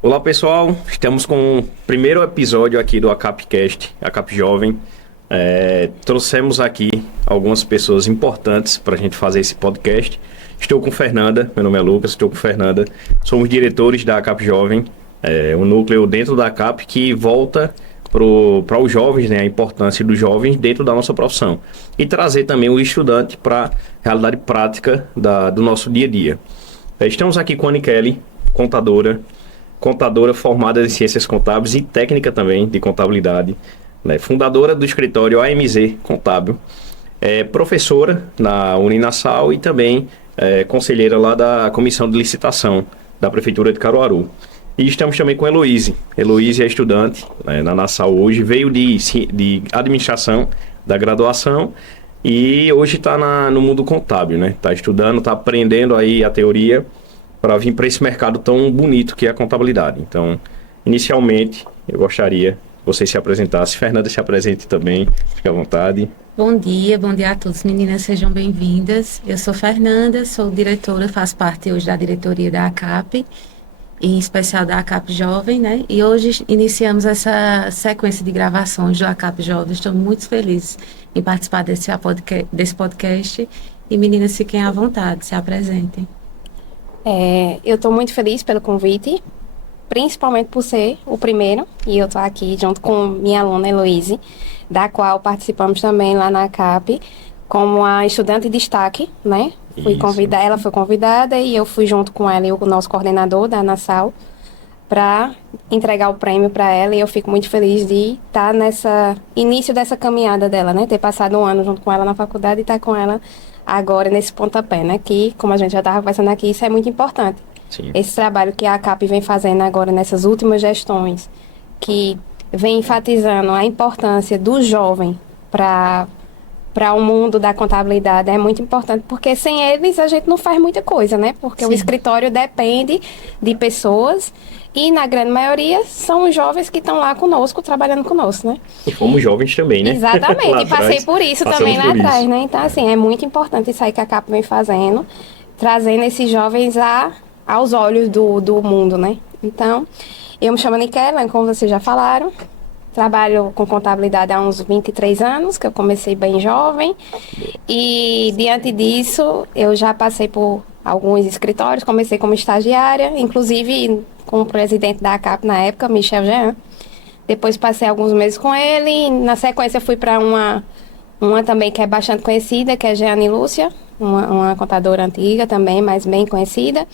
Olá pessoal, estamos com o primeiro episódio aqui do ACAPcast, ACAP Jovem. Trouxemos aqui algumas pessoas importantes para a gente fazer esse podcast. Estou com Fernanda, meu nome é Lucas, estou com Fernanda. Somos diretores da ACAP Jovem, um núcleo dentro da ACAP que volta para os jovens, né, a importância dos jovens dentro da nossa profissão. E trazer também o estudante para a realidade prática do nosso dia a dia. Estamos aqui com a Anne Kelly, contadora formada em ciências contábeis e técnica também de contabilidade, né? Fundadora do escritório AMZ Contábil, professora na Uninasal e também conselheira lá da comissão de licitação da Prefeitura de Caruaru. E estamos também com a Heloíse. Heloíse é estudante, né, na Nassau hoje, veio de administração da graduação e hoje está no mundo contábil, né? Está estudando, está aprendendo aí a teoria para vir para esse mercado tão bonito que é a contabilidade. Então, inicialmente, eu gostaria que você se apresentasse. Fernanda, se apresente também, fique à vontade. Bom dia a todos, meninas, sejam bem-vindas. Eu sou Fernanda, sou diretora, faço parte hoje da diretoria da ACAP, em especial da ACAP Jovem, né? E hoje iniciamos essa sequência de gravações do ACAP Jovem. Estou muito feliz em participar desse podcast. E meninas, fiquem à vontade, se apresentem. Eu estou muito feliz pelo convite, principalmente por ser o primeiro, e eu estou aqui junto com minha aluna Heloíse, da qual participamos também lá na ACAP, como a estudante de destaque, né? Ela foi convidada e eu fui junto com ela e o nosso coordenador da Nassau para entregar o prêmio para ela, e eu fico muito feliz de estar nessa início dessa caminhada dela, né? Ter passado um ano junto com ela na faculdade e estar com ela agora nesse pontapé, né? Que, como a gente já estava conversando aqui, isso é muito importante. Sim. Esse trabalho que a ACAP vem fazendo agora nessas últimas gestões, que vem enfatizando a importância do jovem para o mundo da contabilidade, é muito importante, porque sem eles a gente não faz muita coisa, né? Porque Sim. o escritório depende de pessoas e, na grande maioria, são os jovens que estão lá conosco, trabalhando conosco, né? E fomos jovens também, né? Exatamente, e passei por isso também lá atrás, né? Então, assim, é muito importante isso aí que a CAP vem fazendo, trazendo esses jovens aos olhos do mundo, né? Então, eu me chamo Nikellan, como vocês já falaram, trabalho com contabilidade há uns 23 anos, que eu comecei bem jovem, e diante disso, eu já passei por alguns escritórios, comecei como estagiária, inclusive com o presidente da ACAP na época, Michel Jean. Depois passei alguns meses com ele, e na sequência fui para uma também que é bastante conhecida, que é Jeane Lúcia, uma contadora antiga também, mas bem conhecida.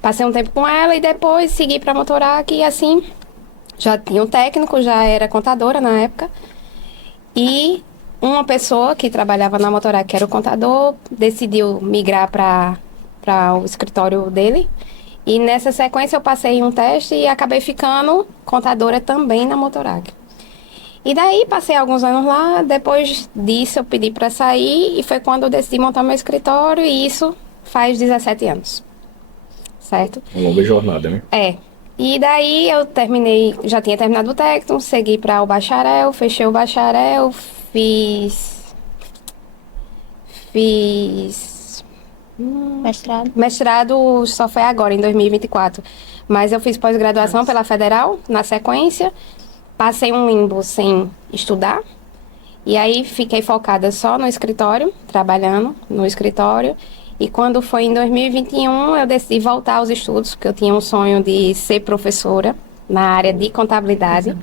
Passei um tempo com ela e depois segui para a Motorac, e assim, já tinha um técnico, já era contadora na época. E uma pessoa que trabalhava na Motorac, que era o contador, decidiu migrar para o escritório dele. E nessa sequência eu passei um teste e acabei ficando contadora também na Motorac. E daí passei alguns anos lá, depois disso eu pedi para sair e foi quando eu decidi montar meu escritório, e isso faz 17 anos. Certo? Uma longa jornada, né? E daí eu já tinha terminado o técnico, segui para o bacharel, fechei o bacharel, fiz mestrado só foi agora, em 2024. Mas eu fiz pós-graduação pela Federal, na sequência. Passei um limbo sem estudar. E aí fiquei focada só no escritório, trabalhando no escritório. E quando foi em 2021, eu decidi voltar aos estudos, porque eu tinha um sonho de ser professora na área de contabilidade.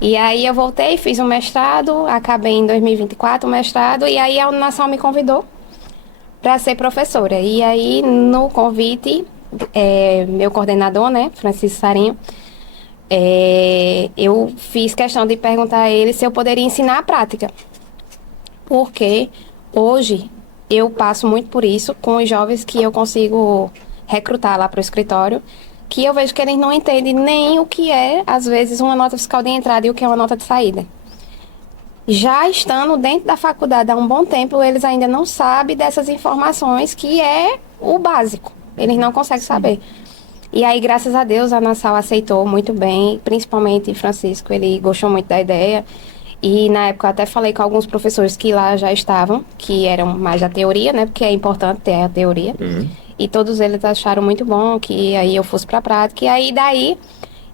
E aí eu voltei, fiz um mestrado, acabei em 2024 o mestrado, e aí a Uninasal me convidou para ser professora. E aí, no convite, meu coordenador, né, Francisco Sarinho, eu fiz questão de perguntar a ele se eu poderia ensinar a prática. Porque hoje eu passo muito por isso com os jovens que eu consigo recrutar lá para o escritório, que eu vejo que eles não entendem nem o que é, às vezes, uma nota fiscal de entrada e o que é uma nota de saída. Já estando dentro da faculdade há um bom tempo, eles ainda não sabem dessas informações, que é o básico. Eles não conseguem saber. E aí, graças a Deus, a Nassau aceitou muito bem, principalmente Francisco, ele gostou muito da ideia. E na época eu até falei com alguns professores que lá já estavam, que eram mais da teoria, né? Porque é importante ter a teoria. E todos eles acharam muito bom que aí eu fosse para a prática. E aí daí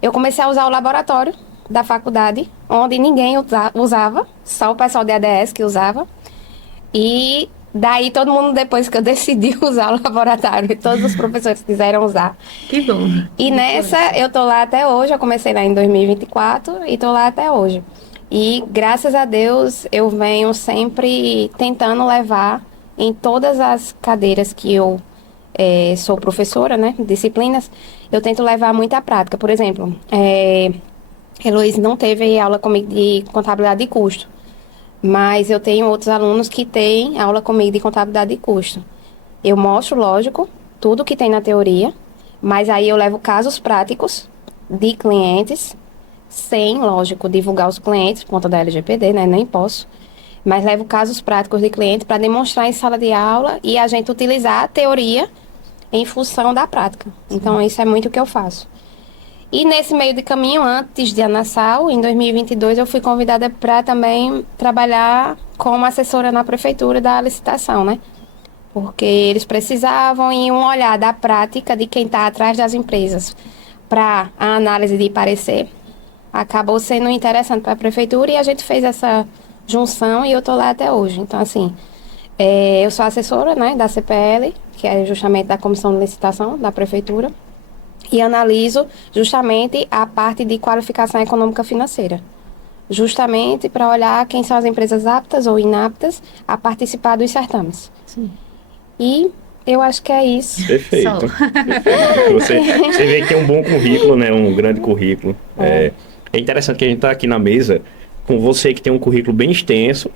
eu comecei a usar o laboratório da faculdade, onde ninguém usava, só o pessoal de ADS que usava. E daí todo mundo, depois que eu decidi usar o laboratório, todos os professores quiseram usar. Que bom. E nessa, eu tô lá até hoje, eu comecei lá em 2024 e tô lá até hoje. E graças a Deus, eu venho sempre tentando levar em todas as cadeiras que eu sou professora, né, disciplinas, eu tento levar muita prática. Por exemplo, Heloísa não teve aula comigo de contabilidade de custo, mas eu tenho outros alunos que têm aula comigo de contabilidade de custo. Eu mostro, lógico, tudo que tem na teoria, mas aí eu levo casos práticos de clientes, sem, lógico, divulgar os clientes, por conta da LGPD, né? Nem posso. Mas levo casos práticos de clientes para demonstrar em sala de aula e a gente utilizar a teoria em função da prática. Então, isso é muito o que eu faço. E nesse meio de caminho, antes de Anassal, em 2022, eu fui convidada para também trabalhar como assessora na prefeitura da licitação, né? Porque eles precisavam em um olhar da prática de quem está atrás das empresas para a análise de parecer. Acabou sendo interessante para a prefeitura e a gente fez essa junção e eu estou lá até hoje. Então, assim, eu sou assessora, né, da CPL, que é justamente da Comissão de Licitação da prefeitura, e analiso justamente a parte de qualificação econômica financeira, justamente para olhar quem são as empresas aptas ou inaptas a participar dos certames. Sim. E eu acho que é isso. Perfeito. Perfeito. Você vê que tem um bom currículo, né? Um grande currículo. É interessante que a gente está aqui na mesa com você que tem um currículo bem extenso,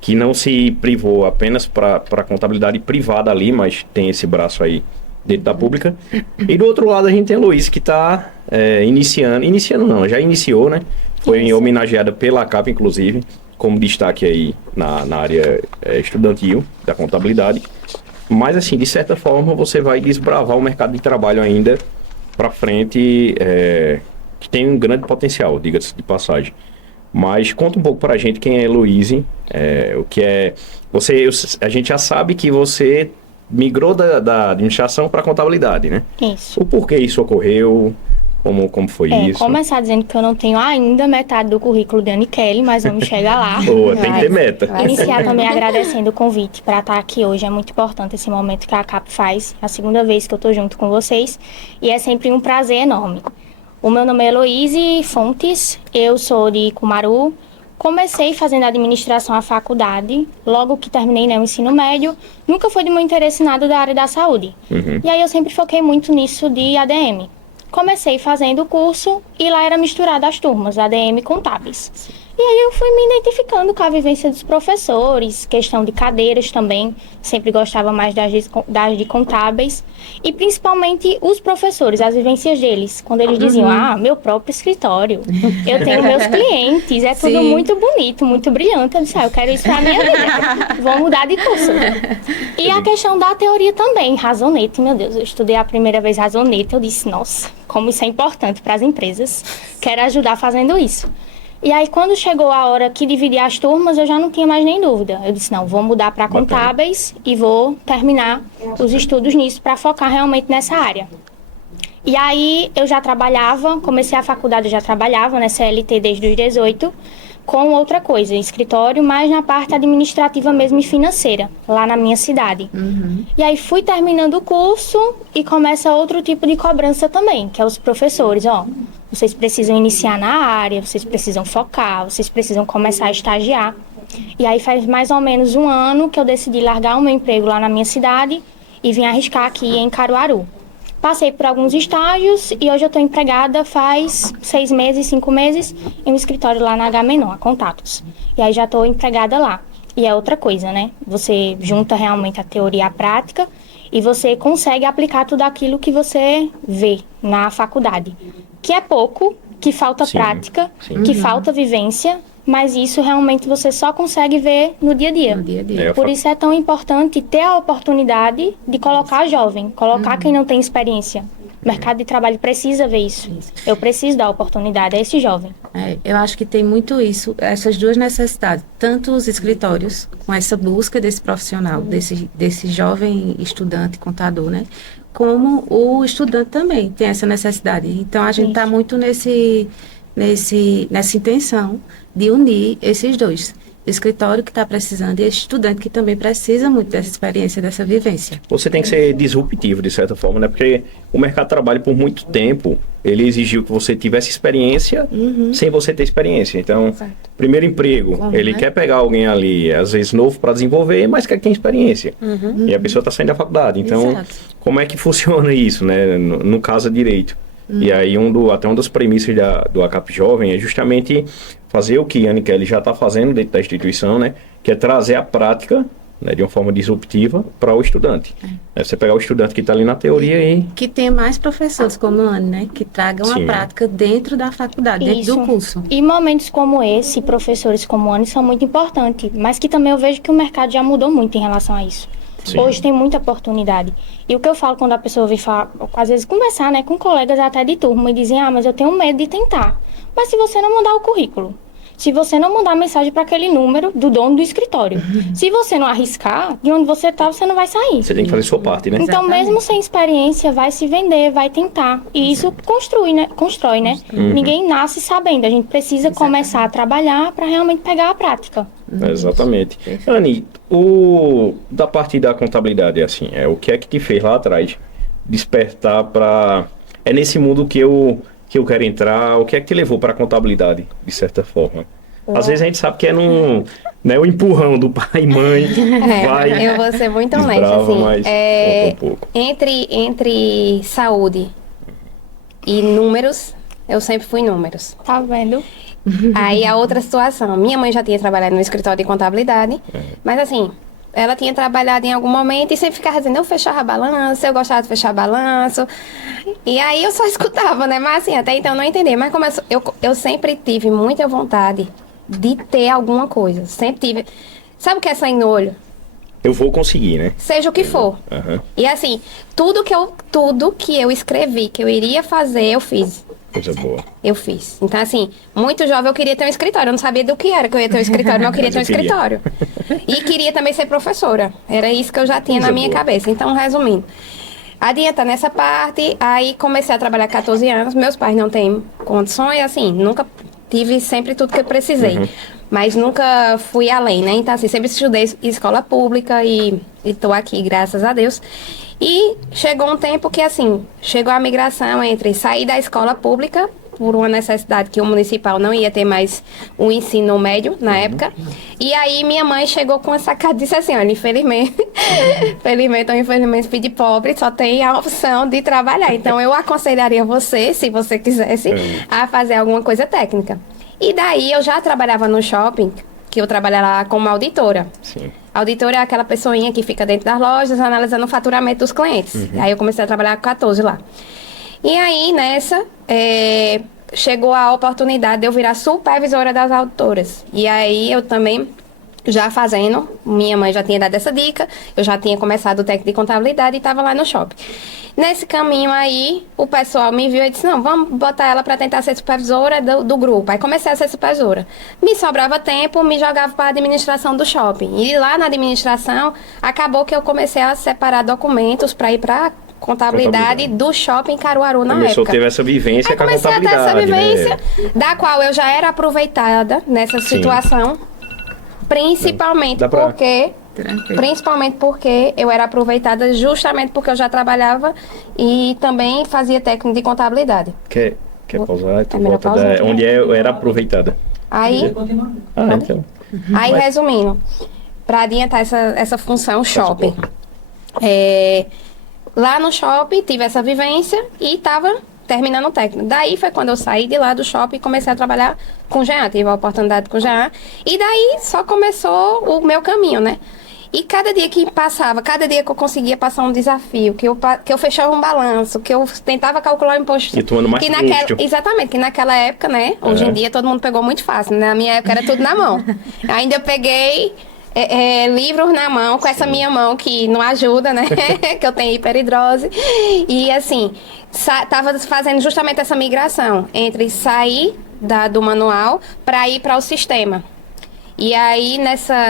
que não se privou apenas para a contabilidade privada ali, mas tem esse braço aí dentro da pública. E do outro lado a gente tem a Luiz, que está iniciando não, já iniciou, né? Foi homenageada pela ACAP, inclusive, como destaque aí na área estudantil da contabilidade. Mas, assim, de certa forma, você vai desbravar o mercado de trabalho ainda para frente, que tem um grande potencial, diga-se de passagem. Mas conta um pouco para a gente quem é Heloíse, o que é... a gente já sabe que você migrou da administração para a contabilidade, né? Isso. O porquê isso ocorreu, como foi isso? Começar dizendo que eu não tenho ainda metade do currículo de Anikele, mas vamos chegar lá. Boa, tem que ter meta. Iniciar também agradecendo o convite para estar aqui hoje. É muito importante esse momento que a ACAP faz. É a segunda vez que eu estou junto com vocês e é sempre um prazer enorme. O meu nome é Heloíse Fontes, eu sou de Cumaru. Comecei fazendo administração à faculdade, logo que terminei, né, o ensino médio. Nunca foi de meu interesse nada da área da saúde. Uhum. E aí eu sempre foquei muito nisso de ADM. Comecei fazendo o curso e lá era misturado as turmas, ADM e contábeis. E aí eu fui me identificando com a vivência dos professores, questão de cadeiras também, sempre gostava mais das de contábeis. E principalmente os professores, as vivências deles, quando eles diziam, meu próprio escritório, eu tenho meus clientes, é tudo muito bonito, muito brilhante. Eu disse, eu quero isso pra minha vida, vou mudar de curso. E a questão da teoria também, razonete, meu Deus, eu estudei a primeira vez razonete, eu disse, nossa, como isso é importante para as empresas, quero ajudar fazendo isso. E aí, quando chegou a hora que dividir as turmas, eu já não tinha mais nem dúvida. Eu disse, não, vou mudar para contábeis e vou terminar os estudos nisso para focar realmente nessa área. E aí, eu já trabalhava, comecei a faculdade, eu já trabalhava na CLT desde os 18, com outra coisa, escritório, mas na parte administrativa mesmo e financeira, lá na minha cidade. E aí, fui terminando o curso e começa outro tipo de cobrança também, que é os professores, vocês precisam iniciar na área, vocês precisam focar, vocês precisam começar a estagiar. E aí faz mais ou menos um ano que eu decidi largar o meu emprego lá na minha cidade e vim arriscar aqui em Caruaru. Passei por alguns estágios e hoje eu estou empregada faz 6 meses, 5 meses em um escritório lá na H-Menon, a Contatos. E aí já estou empregada lá. E é outra coisa, né? Você junta realmente a teoria e a prática e você consegue aplicar tudo aquilo que você vê na faculdade. Que é pouco, que falta prática, que falta vivência, mas isso realmente você só consegue ver no dia a dia. No dia a dia. Por isso é tão importante ter a oportunidade de colocar jovem, colocar quem não tem experiência. O mercado de trabalho precisa ver isso. Eu preciso dar oportunidade a esse jovem. Eu acho que tem muito isso, essas duas necessidades. Tanto os escritórios, com essa busca desse profissional, desse jovem estudante, contador, né? como o estudante também tem essa necessidade. Então, a gente está muito nessa intenção de unir esses dois. O escritório que está precisando e esse estudante que também precisa muito dessa experiência, dessa vivência. Você tem que ser disruptivo, de certa forma, né? Porque o mercado de trabalho, por muito tempo, ele exigiu que você tivesse experiência sem você ter experiência. Então, primeiro emprego, ele quer pegar alguém ali, às vezes novo para desenvolver, mas quer que tenha experiência. E a pessoa está saindo da faculdade. Então, como é que funciona isso, né? No caso, direito. E aí, até uma das premissas do ACAP Jovem é justamente fazer o que a Anne Kelly já está fazendo dentro da instituição, né? Que é trazer a prática, né, de uma forma disruptiva para o estudante. É você pegar o estudante que está ali na teoria e... Que tenha mais professores como a Anne, né? Que tragam a prática dentro da faculdade, dentro do curso. E momentos como esse, professores como a Anne, são muito importantes. Mas que também eu vejo que o mercado já mudou muito em relação a isso. Sim. Hoje tem muita oportunidade. E o que eu falo quando a pessoa vem falar, às vezes conversar, né, com colegas até de turma e dizem, mas eu tenho medo de tentar. Mas se você não mandar o currículo, se você não mandar mensagem para aquele número do dono do escritório, se você não arriscar, de onde você está, você não vai sair. Você tem que fazer sua parte, né? Então, mesmo sem experiência, vai se vender, vai tentar. E isso constrói, né? Ninguém nasce sabendo. A gente precisa começar a trabalhar para realmente pegar a prática. Exatamente. Anne, da parte da contabilidade, assim, o que é que te fez lá atrás despertar para... É nesse mundo que eu quero entrar, o que é que te levou para a contabilidade, de certa forma? Às vezes a gente sabe que é o empurrão do pai e mãe, vai... Eu vou ser muito honesta, assim, mas um pouco. Entre saúde e números, eu sempre fui números. Tá vendo? Aí a outra situação, minha mãe já tinha trabalhado no escritório de contabilidade, mas assim, ela tinha trabalhado em algum momento e sempre ficava dizendo, eu fechava balanço, eu gostava de fechar balanço. E aí eu só escutava, né? Mas assim, até então eu não entendia. Mas como eu sempre tive muita vontade de ter alguma coisa. Sempre tive. Sabe o que é sangue no olho? Eu vou conseguir, né? Seja o que for. E assim, tudo que eu escrevi, que eu iria fazer, eu fiz. Coisa boa. Eu fiz. Então, assim, muito jovem eu queria ter um escritório. Eu não sabia do que era que eu ia ter um escritório, mas eu queria ter um escritório. E queria também ser professora. Era isso que eu já tinha na minha cabeça. Então, resumindo. Adianta nessa parte, aí comecei a trabalhar 14 anos. Meus pais não têm condições, assim, nunca tive sempre tudo que eu precisei. Mas nunca fui além, né? Então, assim, sempre estudei escola pública e tô aqui, graças a Deus. E chegou um tempo que, assim, chegou a migração entre sair da escola pública, por uma necessidade que o municipal não ia ter mais o ensino médio na época. E aí minha mãe chegou com essa carta e disse assim, olha, infelizmente, filho de pobre, só tem a opção de trabalhar. Então eu aconselharia você, se você quisesse, a fazer alguma coisa técnica. E daí eu já trabalhava no shopping, que eu trabalhava lá como auditora. Sim. Auditora é aquela pessoinha que fica dentro das lojas analisando o faturamento dos clientes. Aí eu comecei a trabalhar com 14 lá. E aí, nessa, chegou a oportunidade de eu virar supervisora das auditoras. E aí eu também, já fazendo, minha mãe já tinha dado essa dica, eu já tinha começado o técnico de contabilidade e estava lá no shopping. Nesse caminho aí, o pessoal me viu e disse, não, vamos botar ela para tentar ser supervisora do grupo. Aí comecei a ser supervisora. Me sobrava tempo, me jogava para a administração do shopping. E lá na administração, acabou que eu comecei a separar documentos para ir para contabilidade do shopping Caruaru na época. Começou a ter essa vivência com a contabilidade. Comecei a ter essa vivência, da qual eu já era aproveitada nessa situação, principalmente porque eu era aproveitada justamente porque eu já trabalhava e também fazia técnico de contabilidade. Quer pausar? Onde eu era aproveitada. Aí, resumindo, para adiantar essa função shopping. Lá no shopping, tive essa vivência e estava terminando o técnico. Daí foi quando eu saí de lá do shopping e comecei a trabalhar com o Jean. Tive a oportunidade com o Jean. E daí só começou o meu caminho, né? E cada dia que passava, cada dia que eu conseguia passar um desafio, que eu fechava um balanço, que eu tentava calcular o imposto. E tomando mais custo. Exatamente, que naquela época, né? Hoje em dia todo mundo pegou muito fácil. Na minha época era tudo na mão. Ainda eu peguei livros na mão, com essa minha mão que não ajuda, né? Que eu tenho hiperidrose. E assim, tava fazendo justamente essa migração entre sair do manual para ir para o sistema. E aí,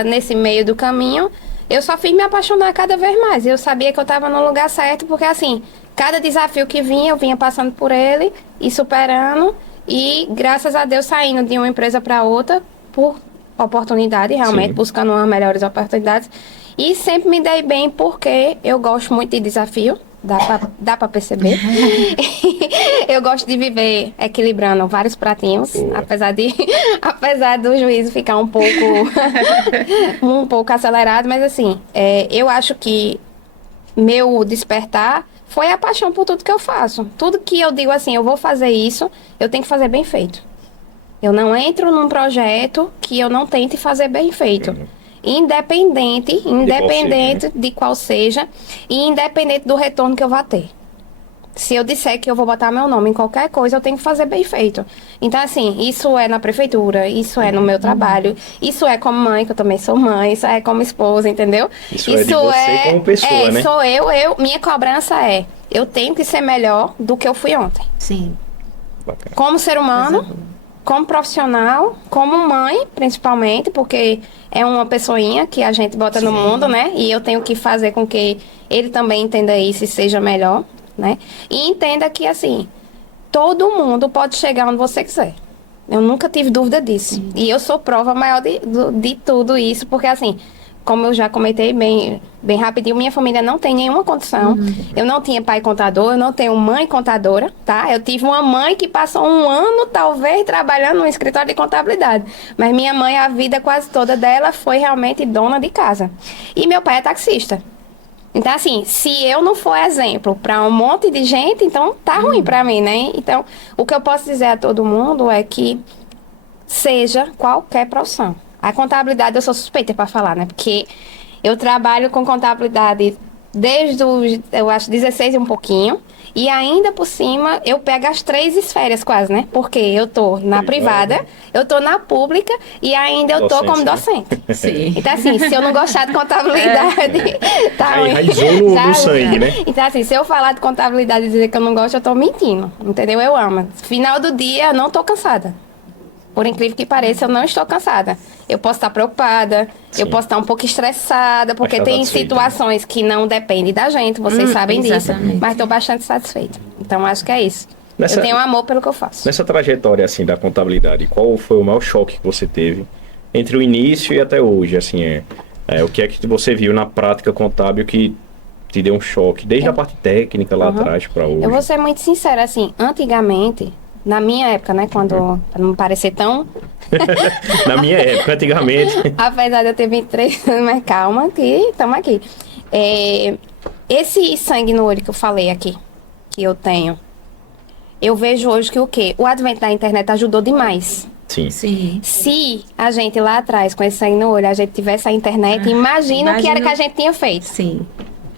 nesse meio do caminho, eu só fiz me apaixonar cada vez mais. Eu sabia que eu estava no lugar certo, porque assim, cada desafio que vinha, eu vinha passando por ele e superando. E graças a Deus saindo de uma empresa para outra por oportunidade, realmente, buscando umas melhores oportunidades. E sempre me dei bem porque eu gosto muito de desafio. Dá pra perceber. Eu gosto de viver equilibrando vários pratinhos, apesar do juízo ficar um pouco acelerado, mas assim, eu acho que meu despertar foi a paixão por tudo que eu faço. Tudo que eu digo assim, eu vou fazer isso, eu tenho que fazer bem feito. Eu não entro num projeto que eu não tente fazer bem feito. Independente de qual seja e independente do retorno que eu vá ter. Se eu disser que eu vou botar meu nome em qualquer coisa, eu tenho que fazer bem feito. Então, assim, isso é na prefeitura, isso é no meu trabalho, isso é como mãe, que eu também sou mãe, isso é como esposa, entendeu? Isso é de você como pessoa, né? Sou minha cobrança eu tenho que ser melhor do que eu fui ontem. Sim. Bacana. Como ser humano, como profissional, como mãe, principalmente, porque é uma pessoinha que a gente bota no mundo, né? E eu tenho que fazer com que ele também entenda isso e seja melhor, né? E entenda que, assim, todo mundo pode chegar onde você quiser. Eu nunca tive dúvida disso. E eu sou prova maior de tudo isso, porque, assim, como eu já comentei bem rapidinho, minha família não tem nenhuma condição. Eu não tinha pai contador, eu não tenho mãe contadora, tá? Eu tive uma mãe que passou um ano, talvez, trabalhando no escritório de contabilidade. Mas minha mãe, a vida quase toda dela foi realmente dona de casa. E meu pai é taxista. Então, assim, se eu não for exemplo para um monte de gente, então tá ruim para mim, né? Então, o que eu posso dizer a todo mundo é que seja qualquer profissão. A contabilidade eu sou suspeita para falar, né? Porque eu trabalho com contabilidade desde os, eu acho, 16 e um pouquinho. E ainda por cima, eu pego as 3 esferas quase, né? Porque eu tô na privada, eu tô na pública e ainda eu tô como docente. Sim. Então, assim, se eu não gostar de contabilidade, tá ruim. Enraizou no sangue, né? Então, assim, se eu falar de contabilidade e dizer que eu não gosto, eu tô mentindo, entendeu? Eu amo. Final do dia, eu não tô cansada. Por incrível que pareça, eu não estou cansada. Eu posso estar preocupada, eu posso estar um pouco estressada, porque tem situações que não dependem da gente, vocês sabem disso. Mas estou bastante satisfeita. Então, acho que é isso. Eu tenho amor pelo que eu faço. Nessa trajetória, assim, da contabilidade, qual foi o maior choque que você teve entre o início e até hoje? Assim, o que é que você viu na prática contábil que te deu um choque? Desde a parte técnica lá atrás para hoje. Eu vou ser muito sincera, assim, antigamente... Na minha época, né, pra não parecer tão... Na minha época, antigamente. Apesar de eu ter 23 anos, mas calma que estamos aqui. Esse sangue no olho que eu falei aqui, que eu tenho, eu vejo hoje que o quê? O advento da internet ajudou demais. Sim. Se a gente lá atrás, com esse sangue no olho, a gente tivesse a internet, imagina o que era que a gente tinha feito. Sim.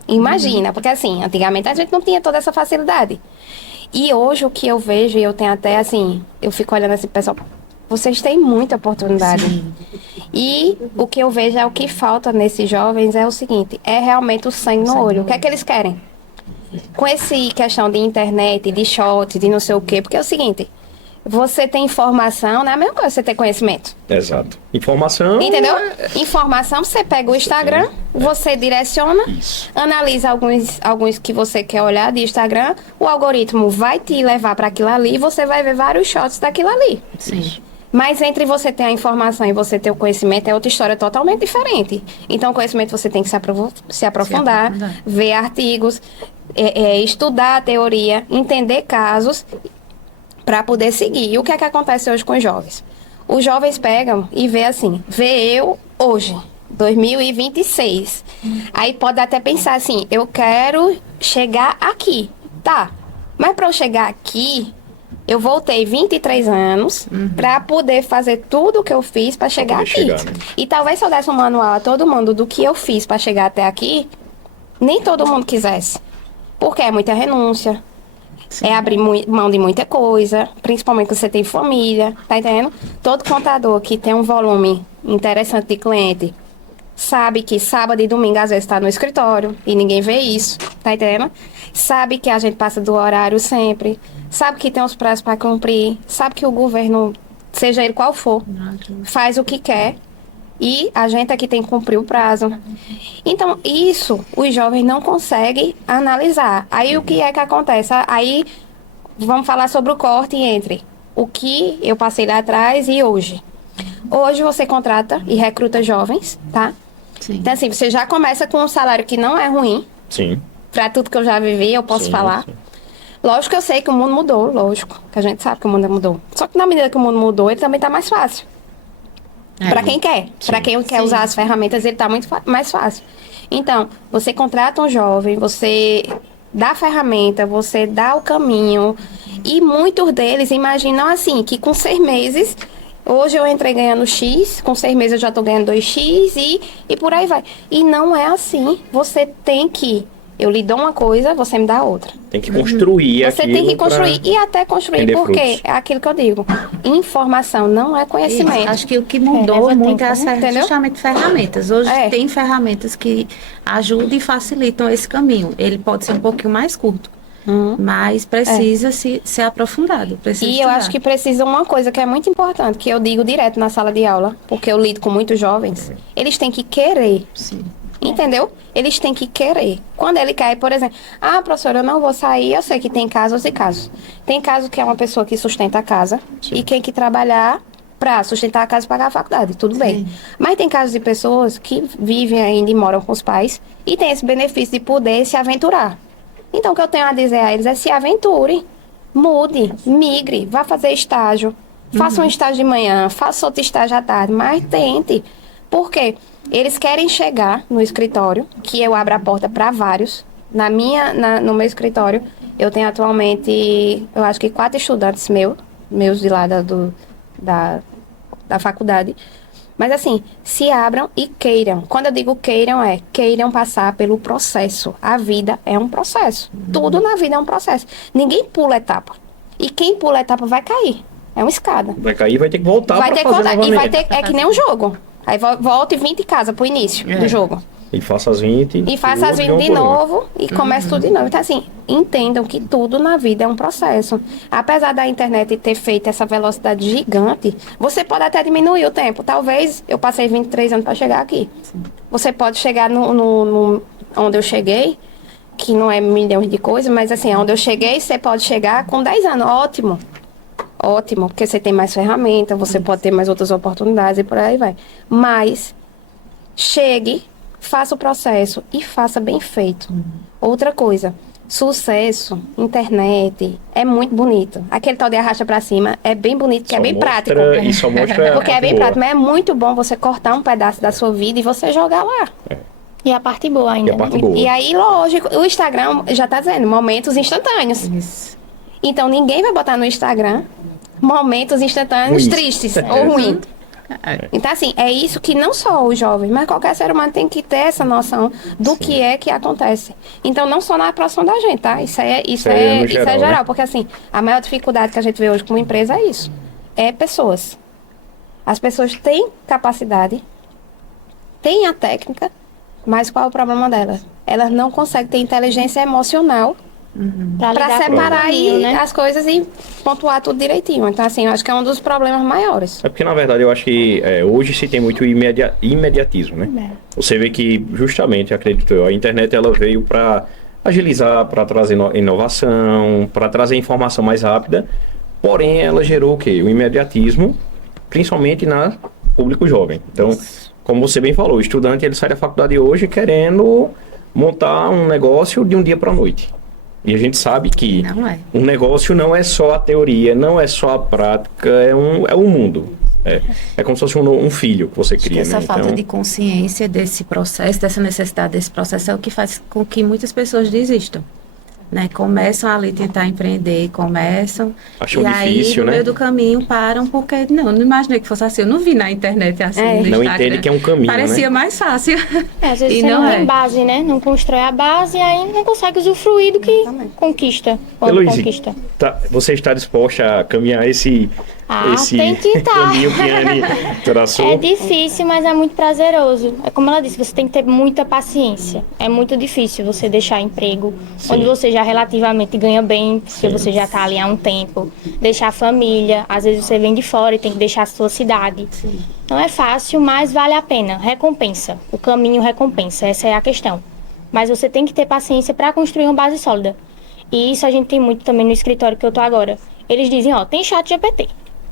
Imagina, porque assim, antigamente a gente não tinha toda essa facilidade. E hoje o que eu vejo, e eu tenho até assim, eu fico olhando assim, pessoal, vocês têm muita oportunidade. Sim. E o que eu vejo é o que falta nesses jovens é o seguinte, é realmente o sangue no olho. O que é que eles querem? Com esse questão de internet, de short, de não sei o quê, porque é o seguinte, você tem informação, não é a mesma coisa você ter conhecimento. Exato. Informação... Entendeu? Informação, você pega o Instagram, você direciona, analisa alguns que você quer olhar de Instagram, o algoritmo vai te levar para aquilo ali e você vai ver vários shots daquilo ali. Sim. Mas entre você ter a informação e você ter o conhecimento é outra história totalmente diferente. Então, o conhecimento você tem que se aprofundar, ver artigos, estudar a teoria, entender casos para poder seguir. E o que é que acontece hoje com os jovens? Os jovens pegam e vê assim, eu hoje, 2026. Aí pode até pensar assim, eu quero chegar aqui, tá? Mas para eu chegar aqui, eu voltei 23 anos para poder fazer tudo o que eu fiz para chegar aqui. Né? E talvez se eu desse um manual a todo mundo do que eu fiz para chegar até aqui, nem todo mundo quisesse. Porque é muita renúncia. Sim. É abrir mão de muita coisa, principalmente quando você tem família, tá entendendo? Todo contador que tem um volume interessante de cliente sabe que sábado e domingo às vezes está no escritório e ninguém vê isso, tá entendendo? Sabe que a gente passa do horário sempre, sabe que tem os prazos para cumprir, sabe que o governo, seja ele qual for, faz o que quer E a gente aqui tem que cumprir o prazo. Então, isso os jovens não conseguem analisar. Aí o que é que acontece? Aí vamos falar sobre o corte entre o que eu passei lá atrás e hoje. Hoje você contrata e recruta jovens, tá? Sim. Então, assim, você já começa com um salário que não é ruim. Sim. Pra tudo que eu já vivi, eu posso Sim, falar. sim. Lógico que eu sei que o mundo mudou, lógico. Que a gente sabe que o mundo mudou. Só que na medida que o mundo mudou, ele também tá mais fácil. Pra quem quer. Pra quem quer usar as ferramentas, ele tá muito mais fácil. Então, você contrata um jovem, você dá a ferramenta, você dá o caminho. E muitos deles imaginam assim, que com 6 meses... Hoje eu entrei ganhando X, com 6 meses eu já tô ganhando 2X e por aí vai. E não é assim. Você tem que... Eu lhe dou uma coisa, você me dá outra. Tem que construir Você tem que construir pra e até construir, render porque frutos. é aquilo que eu digo. Informação não é conhecimento. Isso. Acho que o que mudou leva muito tempo, é entendeu? justamente ferramentas. Hoje É. tem ferramentas que ajudam e facilitam esse caminho. Ele pode ser um pouquinho mais curto, mas precisa ser aprofundado. Precisa E eu estudar. acho que precisa uma coisa que é muito importante, que eu digo direto na sala de aula, porque eu lido com muitos jovens, eles têm que querer. Sim. Entendeu? Eles têm que querer. Quando ele quer, por exemplo, professora, eu não vou sair, eu sei que tem casos e casos. Tem caso que é uma pessoa que sustenta a casa e tem que trabalhar para sustentar a casa e pagar a faculdade, tudo bem. Mas tem casos de pessoas que vivem ainda e moram com os pais e tem esse benefício de poder se aventurar. Então, o que eu tenho a dizer a eles é se aventure, mude, migre, vá fazer estágio, faça um estágio de manhã, faça outro estágio à tarde, mas tente. Por quê? Eles querem chegar no escritório, que eu abro a porta para vários. No meu escritório, eu tenho atualmente, eu acho que 4 estudantes meus de lá da faculdade. Mas assim, se abram e queiram. Quando eu digo queiram passar pelo processo. A vida é um processo. Tudo na vida é um processo. Ninguém pula etapa. E quem pula etapa vai cair. É uma escada. Vai cair e vai ter que voltar Vai pra ter que fazer voltar. E novamente. vai ter, é que nem um jogo. Aí volta e 20 em casa pro início do jogo. E faça as 20. E faça as 20 de novo e comece tudo de novo. Então, assim, entendam que tudo na vida é um processo. Apesar da internet ter feito essa velocidade gigante, você pode até diminuir o tempo. Talvez eu passei 23 anos para chegar aqui. Você pode chegar no onde eu cheguei, que não é milhões de coisas, mas assim, onde eu cheguei, você pode chegar com 10 anos. Ótimo. Ótimo, porque você tem mais ferramenta, você pode ter mais outras oportunidades e por aí vai. Mas chegue, faça o processo e faça bem feito. Outra coisa, sucesso, internet, é muito bonito. Aquele tal de arrasta pra cima é bem bonito, que é bem prático. E só mostra Porque é bem boa. prático, mas é muito bom você cortar um pedaço da sua vida e você jogar lá. E a parte boa ainda, E a parte né? boa. E aí, lógico, o Instagram já tá dizendo, momentos instantâneos. Isso. Então, ninguém vai botar no Instagram momentos instantâneos Ruins. tristes ou ruins. Então, assim, é isso que não só os jovens, mas qualquer ser humano tem que ter essa noção do que é que acontece. Então, não só na aproximação da gente, tá? Isso é no geral, geral, né? porque assim, a maior dificuldade que a gente vê hoje como empresa é isso. É pessoas. As pessoas têm capacidade, têm a técnica, mas qual é o problema delas? Elas não conseguem ter inteligência emocional Pra para lidar com separar o caminho, aí né? as coisas e pontuar tudo direitinho. Então, assim, eu acho que é um dos problemas maiores. É porque, na verdade, eu acho que hoje se tem muito imediatismo, né? Você vê que, justamente, acredito eu, a internet ela veio para agilizar, para trazer inovação, para trazer informação mais rápida, porém ela gerou o quê? O imediatismo, principalmente na público jovem. Então, como você bem falou, o estudante ele sai da faculdade hoje querendo montar um negócio de um dia para a noite. E a gente sabe que Não é. um negócio não é só a teoria, não é só a prática, é um mundo. É como se fosse um filho que você Acho que cria, essa né? falta Então, de consciência desse processo, dessa necessidade desse processo, é o que faz com que muitas pessoas desistam. Né? Começam ali tentar empreender, Acham e aí difícil, no né? meio do caminho param porque não imaginei que fosse assim, eu não vi na internet assim, no Não Instagram. entende que é um caminho, Parecia né? mais fácil. Às vezes E você não não tem é. base, né? Não constrói a base e aí não consegue usufruir do que conquista. Quando Heloíse, conquista. você está disposta a caminhar esse Tem que estar. caminho que a Anne traçou? É difícil, mas é muito prazeroso. É como ela disse, você tem que ter muita paciência. É muito difícil você deixar emprego onde você já relativamente ganha bem, porque você já está ali há um tempo. Deixar a família, às vezes você vem de fora e tem que deixar a sua cidade. Sim. Não é fácil, mas vale a pena. Recompensa. O caminho recompensa, essa é a questão. Mas você tem que ter paciência para construir uma base sólida. E isso a gente tem muito também no escritório que eu tô agora. Eles dizem, tem chat GPT,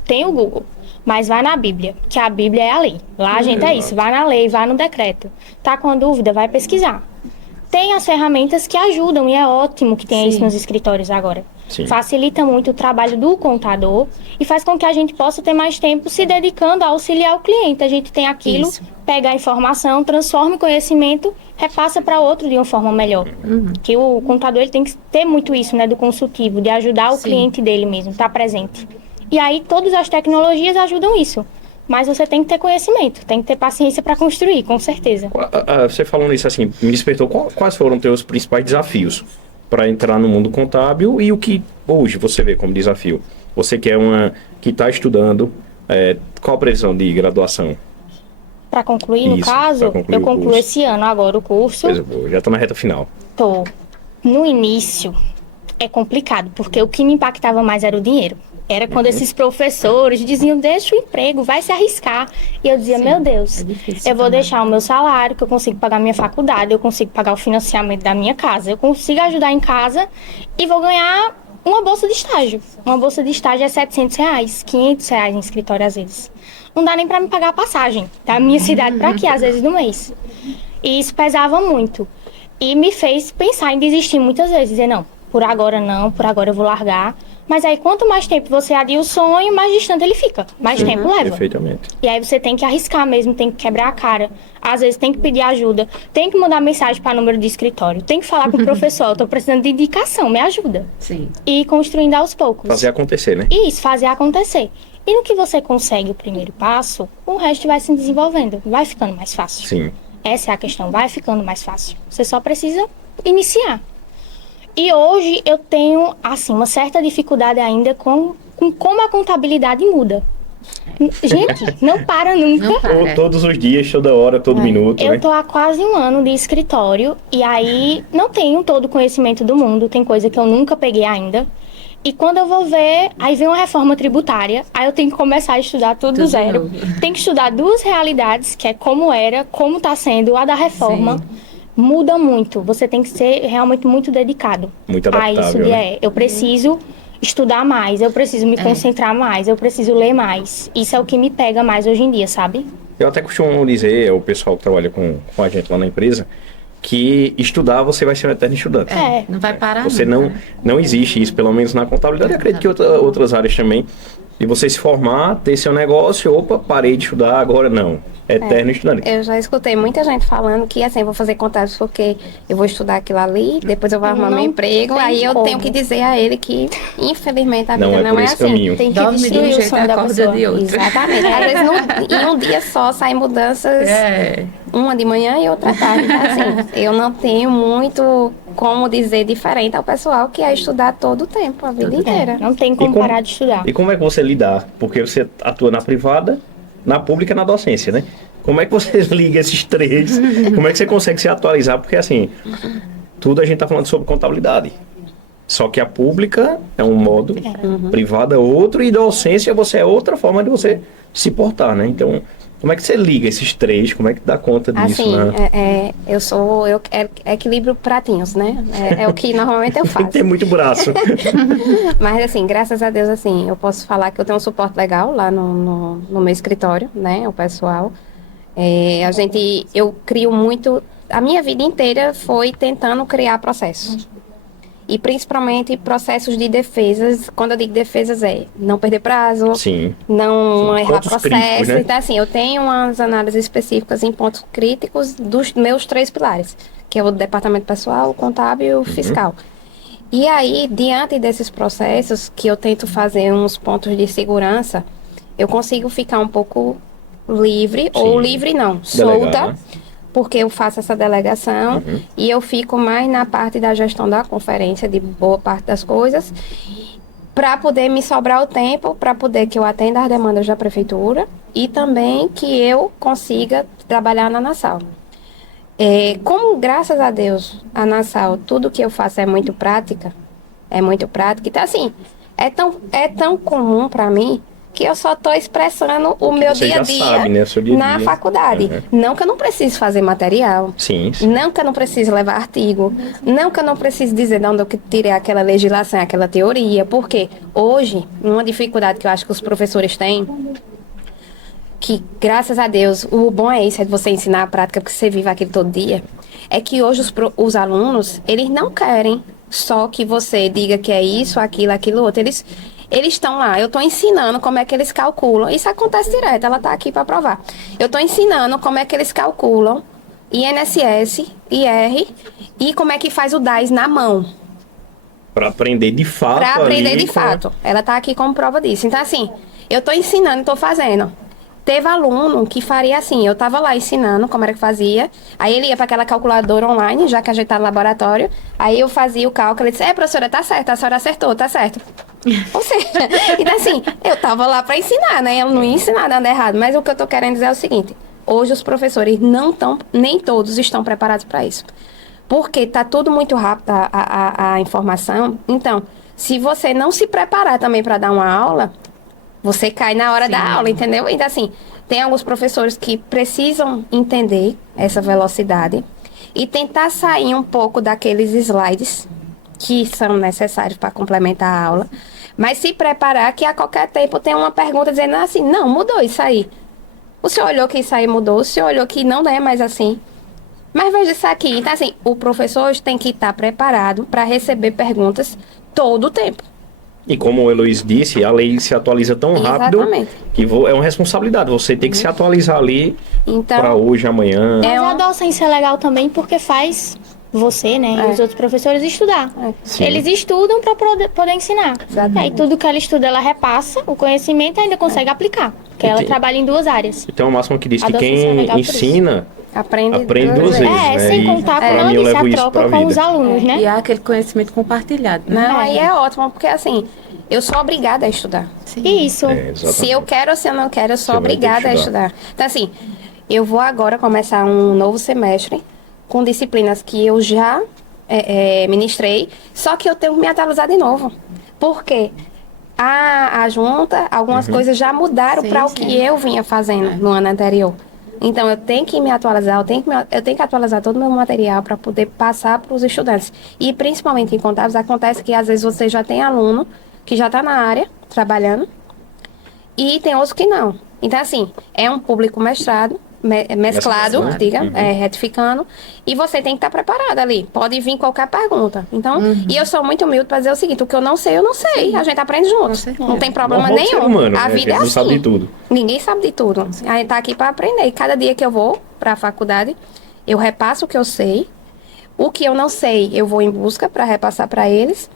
tem o Google, mas vai na Bíblia, que a Bíblia é a lei. Lá a gente é isso, vai na lei, vai no decreto. Tá com dúvida, vai pesquisar. Tem as ferramentas que ajudam e é ótimo que tenha isso nos escritórios agora. Sim. Facilita muito o trabalho do contador e faz com que a gente possa ter mais tempo se dedicando a auxiliar o cliente. A gente tem aquilo, pega a informação, transforma em conhecimento, repassa para outro de uma forma melhor. Que o contador ele tem que ter muito isso, né, do consultivo, de ajudar o cliente dele mesmo, estar presente. E aí todas as tecnologias ajudam isso. Mas você tem que ter conhecimento, tem que ter paciência para construir, com certeza. Você falando isso assim, me despertou quais foram os teus principais desafios para entrar no mundo contábil e o que hoje você vê como desafio? Você que é que está estudando, qual a previsão de graduação? Para concluir, no caso, eu concluo esse ano agora o curso. Coisa boa, já estou na reta final. Tô. No início é complicado, porque o que me impactava mais era o dinheiro. Era quando esses professores diziam, deixa o emprego, vai se arriscar. E eu dizia, meu Deus, eu vou deixar o meu salário, que eu consigo pagar minha faculdade, eu consigo pagar o financiamento da minha casa, eu consigo ajudar em casa e vou ganhar uma bolsa de estágio. Uma bolsa de estágio é R$700, R$500 em escritório às vezes. Não dá nem para me pagar a passagem da minha cidade para aqui, às vezes, no mês. E isso pesava muito. E me fez pensar em desistir muitas vezes, dizer, não, por agora eu vou largar. Mas aí, quanto mais tempo você adia o sonho, mais distante ele fica. Mais tempo leva. Perfeitamente. E aí você tem que arriscar mesmo, tem que quebrar a cara. Às vezes tem que pedir ajuda, tem que mandar mensagem para número de escritório, tem que falar com o professor, eu tô precisando de indicação, me ajuda. Sim. E ir construindo aos poucos. Fazer acontecer, né? Isso, fazer acontecer. E no que você consegue o primeiro passo, o resto vai se desenvolvendo, vai ficando mais fácil. Sim. Essa é a questão, vai ficando mais fácil. Você só precisa iniciar. E hoje eu tenho, assim, uma certa dificuldade ainda com como a contabilidade muda. Gente, não para nunca. Não para. Todos os dias, toda hora, todo minuto, né? Eu tô há quase um ano de escritório e aí não tenho todo o conhecimento do mundo, tem coisa que eu nunca peguei ainda. E quando eu vou ver, aí vem uma reforma tributária, aí eu tenho que começar a estudar tudo do zero. Tem que estudar duas realidades, que é como era, como tá sendo a da reforma. Muda muito, você tem que ser realmente muito dedicado muito adaptável, a isso. Né? Eu preciso estudar mais, eu preciso me concentrar mais, eu preciso ler mais. Isso é o que me pega mais hoje em dia, sabe? Eu até costumo dizer, o pessoal que trabalha com a gente lá na empresa, que estudar você vai ser um eterno estudante. Não vai parar. Você não existe isso, pelo menos na contabilidade. Eu acredito que outras áreas também. De você se formar, ter seu negócio, parei de estudar, agora não. Eterno estudante. Eu já escutei muita gente falando que, assim, eu vou fazer contábil porque eu vou estudar aquilo ali, depois eu vou arrumar meu emprego, aí eu tenho que dizer a ele que, infelizmente, a vida não é assim. Caminho. Tem que Dorme de um destruir o jeito, sonho da acorda pessoa. de outro. Exatamente. Às vezes, em um dia só, saem mudanças, uma de manhã e outra à tarde. Então, assim, eu não tenho muito como dizer diferente ao pessoal que é estudar todo o tempo, a vida inteira. Não tem como parar de estudar. E como é que você lidar? Porque você atua na privada, na pública e na docência, né? Como é que você liga esses três? Como é que você consegue se atualizar? Porque, assim, tudo a gente tá falando sobre contabilidade. Só que a pública é um modo, privada é outro, e docência você é outra forma de você se portar, né? Então, como é que você liga esses três? Como é que dá conta disso? Assim, né? eu equilíbrio pratinhos, né? É o que normalmente eu faço. Tem que ter muito braço. Mas, assim, graças a Deus, assim, eu posso falar que eu tenho um suporte legal lá no meu escritório, né? O pessoal. Eu crio muito... A minha vida inteira foi tentando criar processos. E principalmente processos de defesas. Quando eu digo defesas não perder prazo, não errar pontos processo. Críticos, né? Então, assim, eu tenho umas análises específicas em pontos críticos dos meus 3 pilares, que é o departamento pessoal, o contábil e o fiscal. E aí, diante desses processos, que eu tento fazer uns pontos de segurança, eu consigo ficar um pouco livre, ou livre não, solta, porque eu faço essa delegação e eu fico mais na parte da gestão da conferência, de boa parte das coisas. para poder me sobrar o tempo, para poder que eu atenda as demandas da prefeitura e também que eu consiga trabalhar na Nassau. Como, graças a Deus, a Nassau, tudo que eu faço é muito prática, então assim, é tão comum para mim que eu só estou expressando o meu dia a dia, sabe, né? Seu dia -a -dia na faculdade. Não que eu não precise fazer material, sim. Não que eu não precise levar artigo, não que eu não precise dizer de onde eu tirei aquela legislação, aquela teoria, porque hoje, uma dificuldade que eu acho que os professores têm, que graças a Deus, o bom é isso, é de você ensinar a prática, porque você vive aquilo todo dia, é que hoje os alunos, eles não querem só que você diga que é isso, aquilo outro, eles estão lá, eu estou ensinando como é que eles calculam. Isso acontece direto, ela está aqui para provar. Eu estou ensinando como é que eles calculam INSS, IR e como é que faz o DAS na mão. Para aprender de fato. Para aprender de fato. Ela está aqui como prova disso. Então, assim, eu estou ensinando, estou fazendo. Teve aluno que faria assim, eu estava lá ensinando como era que fazia, aí ele ia para aquela calculadora online, já que a gente tá no laboratório, aí eu fazia o cálculo, ele disse, professora, tá certo, a senhora acertou, tá certo. Ou seja, então assim, eu tava lá para ensinar, né, eu não ia ensinar nada errado, mas o que eu tô querendo dizer é o seguinte, hoje os professores nem todos estão preparados para isso, porque tá tudo muito rápido a informação, então, se você não se preparar também para dar uma aula, você cai na hora da aula, entendeu? Então, assim, tem alguns professores que precisam entender essa velocidade e tentar sair um pouco daqueles slides que são necessários para complementar a aula, mas se preparar que a qualquer tempo tem uma pergunta dizendo assim, não, mudou isso aí. O senhor olhou que isso aí mudou, o senhor olhou que não é mais assim. Mas veja isso aqui. Então, assim, o professor hoje tem que estar preparado para receber perguntas todo o tempo. E como o Heloísa disse, a lei se atualiza tão rápido que é uma responsabilidade. Você tem que se atualizar ali para hoje, amanhã. Mas a docência é legal também porque faz você, né, e os outros professores estudar. Eles estudam para poder ensinar. E aí tudo que ela estuda, ela repassa o conhecimento e ainda consegue aplicar. Porque ela trabalha em duas áreas. E tem uma máxima que diz que quem ensina... Aprende duas vezes, né? Sem contar com ela disse, a troca com os alunos, né? E há aquele conhecimento compartilhado. Né? Não, aí é ótimo, porque assim, eu sou obrigada a estudar. Isso. Se eu quero ou se eu não quero, eu sou obrigada a estudar. Então assim, eu vou agora começar um novo semestre com disciplinas que eu já ministrei, só que eu tenho que me atualizar de novo. Por quê? A junta, algumas coisas já mudaram para o que eu vinha fazendo no ano anterior. Então, eu tenho que me atualizar, eu tenho que atualizar todo o meu material para poder passar para os estudantes. E, principalmente em contábeis, acontece que, às vezes, você já tem aluno que já está na área, trabalhando, e tem outros que não. Então, assim, é um público mesclado, retificando, e você tem que estar preparado ali. Pode vir qualquer pergunta. Então, e eu sou muito humilde para dizer o seguinte, o que eu não sei, eu não sei. A gente aprende juntos. Não tem problema nenhum. Humano, a vida é assim. Sabe de tudo. Ninguém sabe de tudo. A gente tá aqui para aprender. Cada dia que eu vou para a faculdade, eu repasso o que eu sei. O que eu não sei, eu vou em busca para repassar para eles.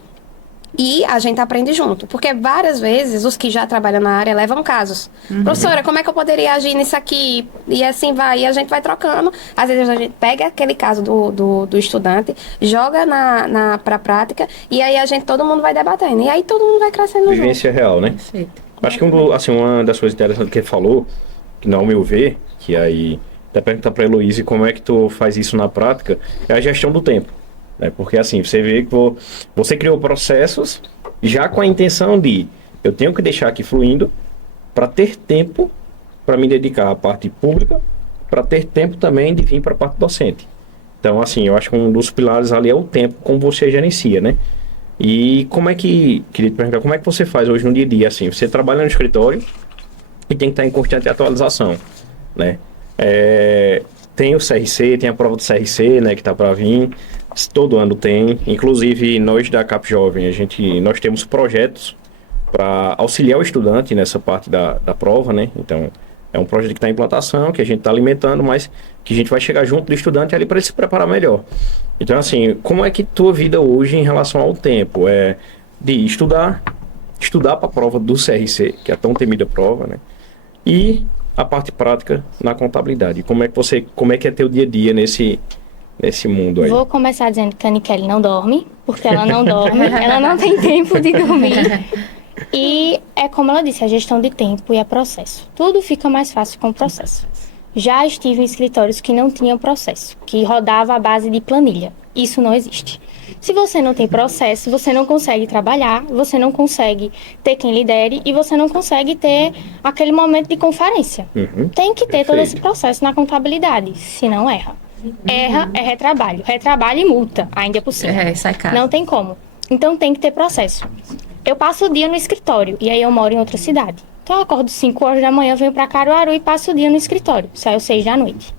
E a gente aprende junto. Porque várias vezes os que já trabalham na área levam casos. Professora, como é que eu poderia agir nisso aqui? E assim vai. E a gente vai trocando. Às vezes a gente pega aquele caso do estudante, joga pra prática. E aí todo mundo vai debatendo. E aí todo mundo vai crescendo Vivência real, né? Perfeito. Acho que uma das coisas interessantes que ele falou, que não ao meu ver, que aí até perguntar pra Heloísa como é que tu faz isso na prática, é a gestão do tempo. Porque assim, você vê que você criou processos já com a intenção de eu tenho que deixar aqui fluindo para ter tempo para me dedicar à parte pública, para ter tempo também de vir para a parte docente. Então, assim, eu acho que um dos pilares ali é o tempo, como você gerencia, né? E queria te perguntar, como é que você faz hoje no dia a dia, assim, você trabalha no escritório e tem que estar em constante atualização, né? Tem o CRC, tem a prova do CRC, né, que está para vir. Todo ano tem, inclusive nós da CAP Jovem, nós temos projetos para auxiliar o estudante nessa parte da prova, né? Então, é um projeto que está em implantação, que a gente está alimentando, mas que a gente vai chegar junto do estudante ali para ele se preparar melhor. Então, assim, como é que tua vida hoje em relação ao tempo? De estudar para a prova do CRC, que é a tão temida prova, né? E a parte prática na contabilidade. Como é que é teu dia a dia nesse mundo aí? Vou começar dizendo que a Nicele não dorme, porque ela não dorme, ela não tem tempo de dormir. E é como ela disse, a gestão de tempo e é processo. Tudo fica mais fácil com o processo. Já estive em escritórios que não tinham processo, que rodava à base de planilha. Isso não existe. Se você não tem processo, você não consegue trabalhar, você não consegue ter quem lidere e você não consegue ter aquele momento de conferência. Tem que ter todo esse processo na contabilidade, senão erra. Erra é retrabalho. Retrabalho e multa, ainda por cima. Sai caro. Não tem como. Então tem que ter processo. Eu passo o dia no escritório e aí eu moro em outra cidade. Então eu acordo 5 horas da manhã, venho para Caruaru e passo o dia no escritório. Saio 6 da noite.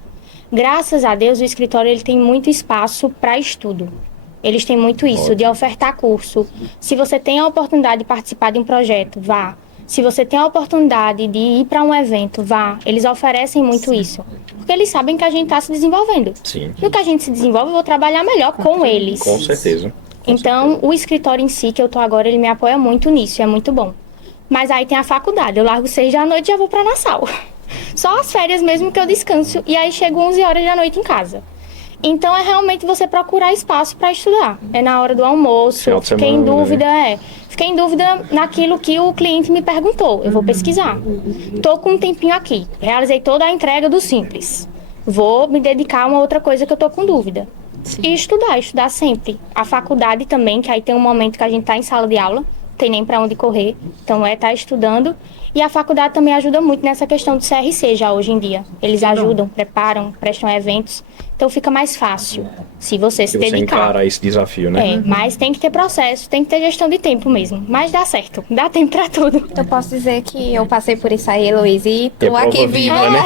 Graças a Deus o escritório ele tem muito espaço para estudo. Eles têm muito isso, de ofertar curso. Se você tem a oportunidade de participar de um projeto, vá. Se você tem a oportunidade de ir para um evento, vá. Eles oferecem muito isso. Porque eles sabem que a gente está se desenvolvendo. Sim. No que a gente se desenvolve, eu vou trabalhar melhor com eles. Com certeza. Então, o escritório em si, que eu tô agora, ele me apoia muito nisso, é muito bom. Mas aí tem a faculdade, eu largo 6 da noite e já vou pra Nassau. Só as férias mesmo que eu descanso, e aí chego 11 horas da noite em casa. Então, é realmente você procurar espaço para estudar. É na hora do almoço, fiquei em dúvida, Fiquei em dúvida naquilo que o cliente me perguntou, eu vou pesquisar. Tô com um tempinho aqui, realizei toda a entrega do Simples. Vou me dedicar a uma outra coisa que eu tô com dúvida. Sim. E estudar sempre. A faculdade também, que aí tem um momento que a gente tá em sala de aula, não tem nem para onde correr, então tá estudando. E a faculdade também ajuda muito nessa questão do CRC já hoje em dia. Eles ajudam, preparam, prestam eventos. Então fica mais fácil se você se dedicar. Você encara esse desafio, né? Mas tem que ter processo, tem que ter gestão de tempo mesmo. Mas dá certo, dá tempo pra tudo. Eu posso dizer que eu passei por isso aí, Heloísa, e tô aqui viva, né?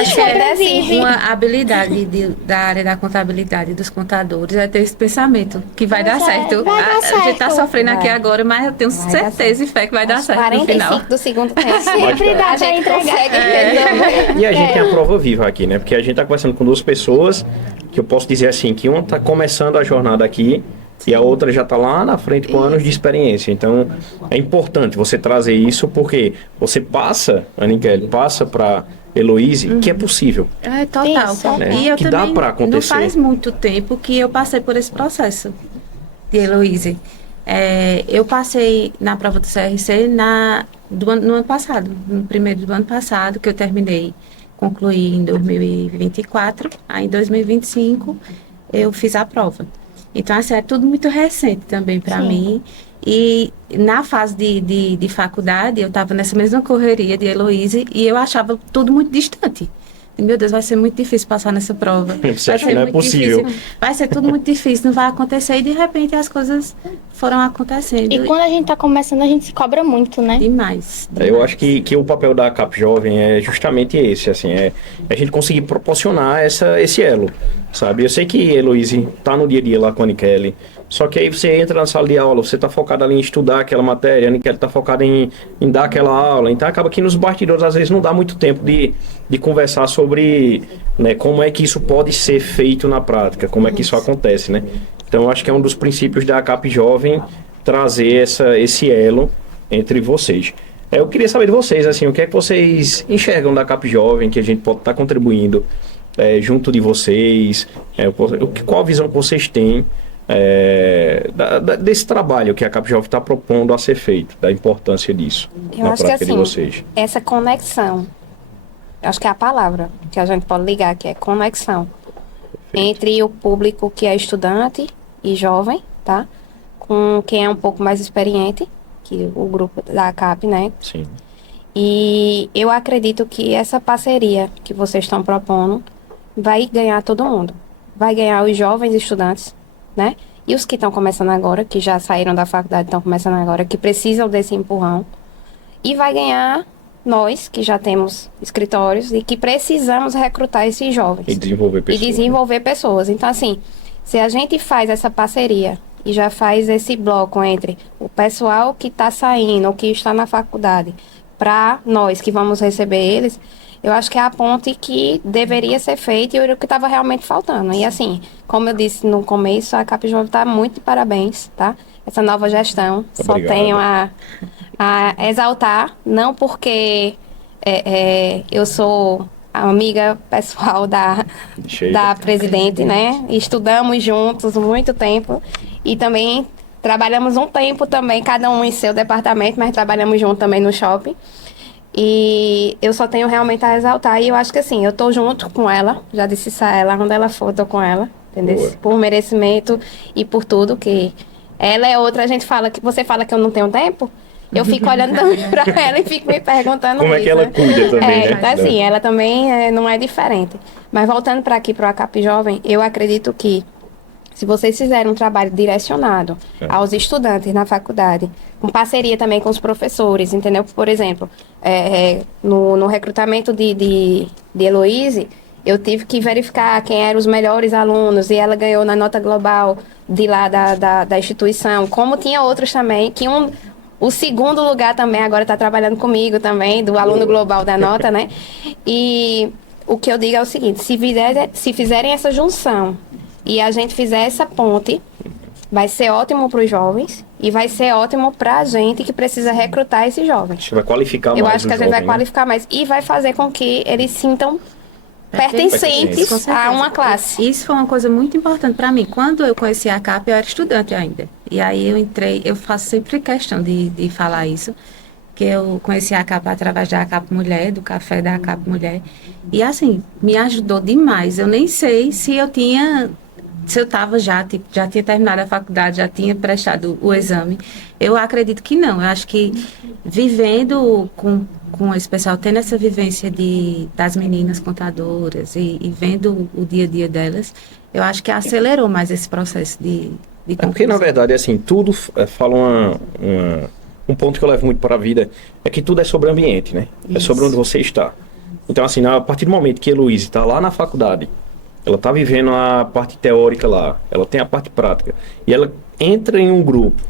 Acho que é uma habilidade da área da contabilidade dos contadores é ter esse pensamento que vai dar certo. Vai dar certo. A gente tá sofrendo aqui agora, mas eu tenho certeza e fé que vai dar certo no final. 45 do segundo tempo. Sempre dá pra entregar. E a gente tem a prova viva aqui, né? Porque a gente tá conversando com duas pessoas que eu posso dizer assim, que uma tá começando a jornada aqui e a outra já tá lá na frente com anos de experiência. Então, é importante você trazer isso porque você passa, Aniquele, passa para Heloíse, que é possível. É total. Isso, né? E eu que também, dá para acontecer. não faz muito tempo que eu passei por esse processo de Heloíse. Eu passei na prova do CRC no ano passado, no primeiro do ano passado, que eu concluí em 2024, aí em 2025 eu fiz a prova. Então, assim, é tudo muito recente também para mim. E na fase de faculdade, eu estava nessa mesma correria de Heloíse e eu achava tudo muito distante. Meu Deus, vai ser muito difícil passar nessa prova. Você acha que não é possível? Vai ser tudo muito difícil, não vai acontecer. E de repente as coisas foram acontecendo. E quando a gente tá começando, a gente se cobra muito, né? Demais. Eu acho que o papel da CAP Jovem é justamente esse, assim, a gente conseguir proporcionar esse elo, sabe? Eu sei que Heloíse tá no dia a dia lá com a Aniquele, só que aí você entra na sala de aula, você tá focado ali em estudar aquela matéria, a Aniquele tá focada em dar aquela aula, então acaba que nos bastidores às vezes não dá muito tempo de conversar sobre, né, como é que isso pode ser feito na prática, como é que isso acontece, né? Então eu acho que é um dos princípios da CAP Jovem trazer esse elo entre vocês. Eu queria saber de vocês, assim, o que é que vocês enxergam da CAP Jovem, que a gente pode estar contribuindo junto de vocês, qual a visão que vocês têm desse trabalho que a CAP Jovem está propondo a ser feito, da importância disso na prática de vocês. Essa conexão, acho que é a palavra que a gente pode ligar, que é conexão. Perfeito. Entre o público que é estudante e jovem, tá? Com quem é um pouco mais experiente, que o grupo da CAP, né? Sim. E eu acredito que essa parceria que vocês estão propondo vai ganhar todo mundo. Vai ganhar os jovens estudantes, né? E os que estão começando agora, que já saíram da faculdade, estão começando agora, que precisam desse empurrão. E vai ganhar nós, que já temos escritórios e que precisamos recrutar esses jovens. E desenvolver pessoas. Então, assim, se a gente faz essa parceria e já faz esse bloco entre o pessoal que está saindo ou que está na faculdade para nós que vamos receber eles, eu acho que é a ponte que deveria ser feita e o que estava realmente faltando. E assim, como eu disse no começo, a CAP Jovem está muito de parabéns, tá? Essa nova gestão. Obrigado. Só tenho a exaltar, não porque eu sou amiga pessoal da presidente, né? Estudamos juntos muito tempo. E também trabalhamos um tempo também, cada um em seu departamento, mas trabalhamos junto também no shopping. E eu só tenho realmente a exaltar. E eu acho que assim, eu tô junto com ela. Já disse isso a ela, onde ela for, eu tô com ela. Entendeu? Boa. Por merecimento e por tudo que... Ela é outra, a gente fala que... Você fala que eu não tenho tempo? Eu fico olhando também pra ela e fico me perguntando Como isso, é que ela né? cuida também, né? Então, assim, ela também não é diferente. Mas voltando para aqui, para o ACAP Jovem, eu acredito que se vocês fizerem um trabalho direcionado aos estudantes na faculdade, com parceria também com os professores, entendeu? Por exemplo, no recrutamento de Heloíse, eu tive que verificar quem eram os melhores alunos e ela ganhou na nota global de lá da instituição, como tinha outros também, que o segundo lugar também agora está trabalhando comigo também, do aluno global da nota, né? E o que eu digo é o seguinte, se fizerem essa junção e a gente fizer essa ponte, vai ser ótimo para os jovens e vai ser ótimo para a gente que precisa recrutar esses jovens. Acho que vai qualificar mais Eu acho que a gente vai né? qualificar mais e vai fazer com que eles sintam pertencentes a uma classe. Isso foi uma coisa muito importante para mim. Quando eu conheci a ACAP, eu era estudante ainda. E aí eu entrei, eu faço sempre questão de falar isso, que eu conheci a ACAP através da ACAP Mulher, do café da ACAP Mulher. E assim, me ajudou demais. Eu nem sei se eu estava já tinha terminado a faculdade, já tinha prestado o exame. Eu acredito que não. Eu acho que vivendo com esse pessoal, tendo essa vivência das meninas contadoras e vendo o dia a dia delas, eu acho que acelerou mais esse processo de porque, na verdade, assim, tudo fala um ponto que eu levo muito para a vida, é que tudo é sobre o ambiente, né? Isso. É sobre onde você está. Então, assim, a partir do momento que a Heloíse está lá na faculdade, ela está vivendo a parte teórica lá, ela tem a parte prática, e ela entra em um grupo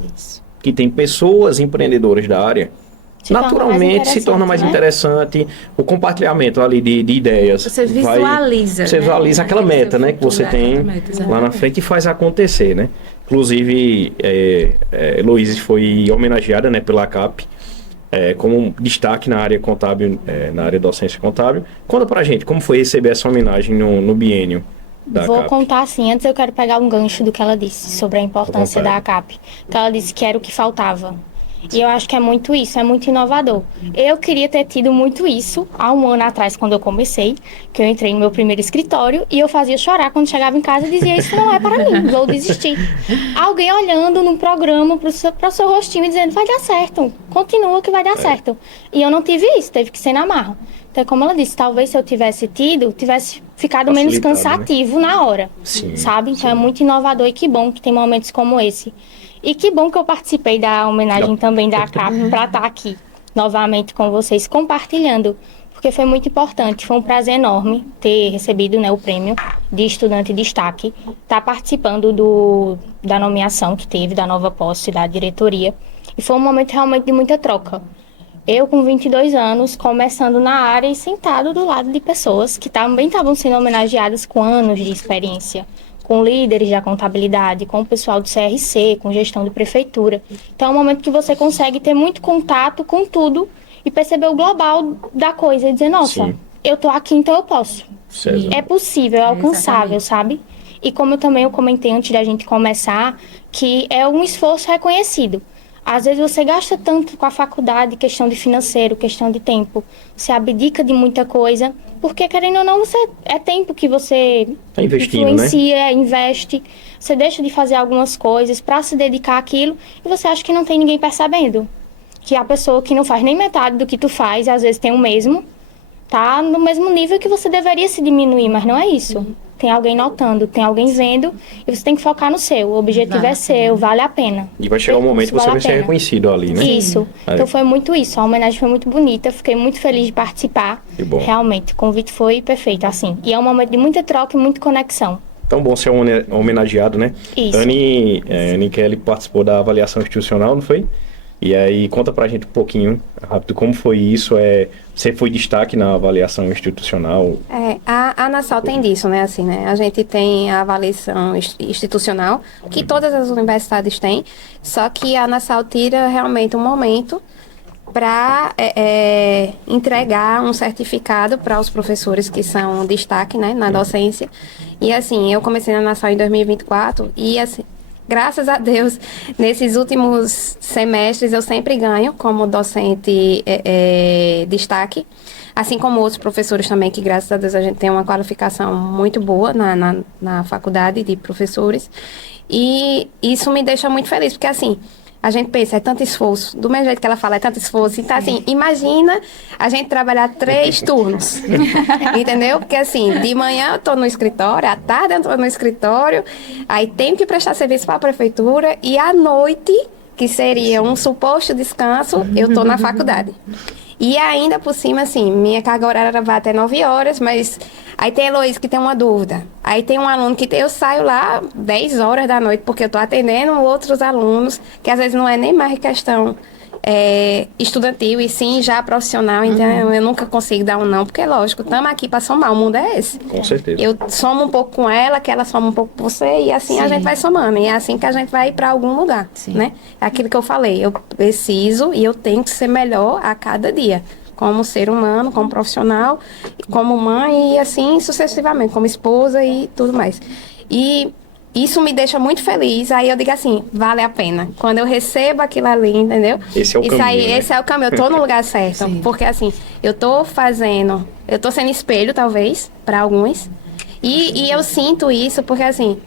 que tem pessoas empreendedoras da área, naturalmente se torna mais interessante o compartilhamento ali de ideias. Você visualiza. Você visualiza aquela meta, né, que você tem lá na frente e faz acontecer, né? Inclusive, Heloíse foi homenageada, né, pela ACAP como destaque na área contábil, na área docência contábil. Conta pra gente, como foi receber essa homenagem no biênio da Vou ACAP? contar assim, antes eu quero pegar um gancho do que ela disse sobre a importância da ACAP. Que ela disse que era o que faltava. E eu acho que é muito isso, é muito inovador. Eu queria ter tido muito isso há um ano atrás, quando eu comecei, que eu entrei no meu primeiro escritório e eu fazia chorar quando chegava em casa e dizia, isso não é para mim, vou desistir. Alguém olhando num programa para o seu rostinho e dizendo, vai dar certo, continua que vai dar certo. E eu não tive isso, teve que ser na marra. Então, como ela disse, talvez se eu tivesse ficado menos cansativo, né, na hora, Sim, sabe? Então é muito inovador e que bom que tem momentos como esse. E que bom que eu participei da homenagem também da ACAP para estar aqui novamente com vocês, compartilhando, porque foi muito importante, foi um prazer enorme ter recebido, né, o prêmio de estudante de destaque, estar participando da nomeação que teve, da nova posse da diretoria, e foi um momento realmente de muita troca. Eu, com 22 anos, começando na área e sentado do lado de pessoas que também estavam sendo homenageadas com anos de experiência, com líderes da contabilidade, com o pessoal do CRC, com gestão de prefeitura. Então é um momento que você consegue ter muito contato com tudo e perceber o global da coisa e dizer, nossa, eu tô aqui, então eu posso. É possível, é alcançável, sabe? E como eu comentei antes da gente começar, que é um esforço reconhecido. Às vezes você gasta tanto com a faculdade, questão de financeiro, questão de tempo. Você abdica de muita coisa, porque querendo ou não, é tempo que você influencia, né? Investe. Você deixa de fazer algumas coisas para se dedicar àquilo e você acha que não tem ninguém percebendo. Que a pessoa que não faz nem metade do que tu faz, às vezes tem o mesmo, tá no mesmo nível que você deveria se diminuir, mas não é isso. Tem alguém notando, tem alguém vendo, e você tem que focar no seu. O objetivo é seu, vale a pena. E vai chegar um momento que você vai ser reconhecido ali, né? Isso. Então foi muito isso. A homenagem foi muito bonita. Fiquei muito feliz de participar. Que bom. Realmente, o convite foi perfeito, assim. E é um momento de muita troca e muita conexão. Tão bom ser homenageado, né? Isso. Anne Kelly participou da avaliação institucional, não foi? E aí, conta pra gente um pouquinho, rápido, como foi isso? Você foi destaque na avaliação institucional? A ANASAL tem disso, né? Assim, né? A gente tem a avaliação institucional, que todas as universidades têm, só que a ANASAL tira realmente um momento para entregar um certificado para os professores que são destaque, né, na docência. E assim, eu comecei na ANASAL em 2024 e assim, graças a Deus, nesses últimos semestres eu sempre ganho como docente destaque, assim como outros professores também, que graças a Deus a gente tem uma qualificação muito boa na faculdade de professores. E isso me deixa muito feliz, porque assim, a gente pensa, é tanto esforço. Do mesmo jeito que ela fala, é tanto esforço. Então, assim, imagina a gente trabalhar 3 turnos. Entendeu? Porque, assim, de manhã eu tô no escritório, à tarde eu tô no escritório, aí tenho que prestar serviço para a prefeitura, e à noite, que seria um suposto descanso, eu tô na faculdade. E ainda por cima, assim, minha carga horária vai até 9 horas, mas aí tem a Heloísa que tem uma dúvida. Aí tem um aluno que eu saio lá 10 horas da noite, porque eu tô atendendo outros alunos, que às vezes não é nem mais questão estudantil, e sim já profissional. Então eu nunca consigo dar um não, porque lógico, estamos aqui para somar, o mundo é esse. Com certeza. Eu somo um pouco com ela, que ela soma um pouco com você, e assim a gente vai somando. E é assim que a gente vai para algum lugar, né? É aquilo que eu falei, eu preciso e eu tenho que ser melhor a cada dia. Como ser humano, como profissional, como mãe, e assim sucessivamente, como esposa e tudo mais. E isso me deixa muito feliz. Aí eu digo assim, vale a pena. Quando eu recebo aquilo ali, entendeu? Esse é o caminho, né? Esse é o caminho. Eu tô no lugar certo. Porque assim, eu tô sendo espelho, talvez, para alguns. E eu sinto isso porque assim,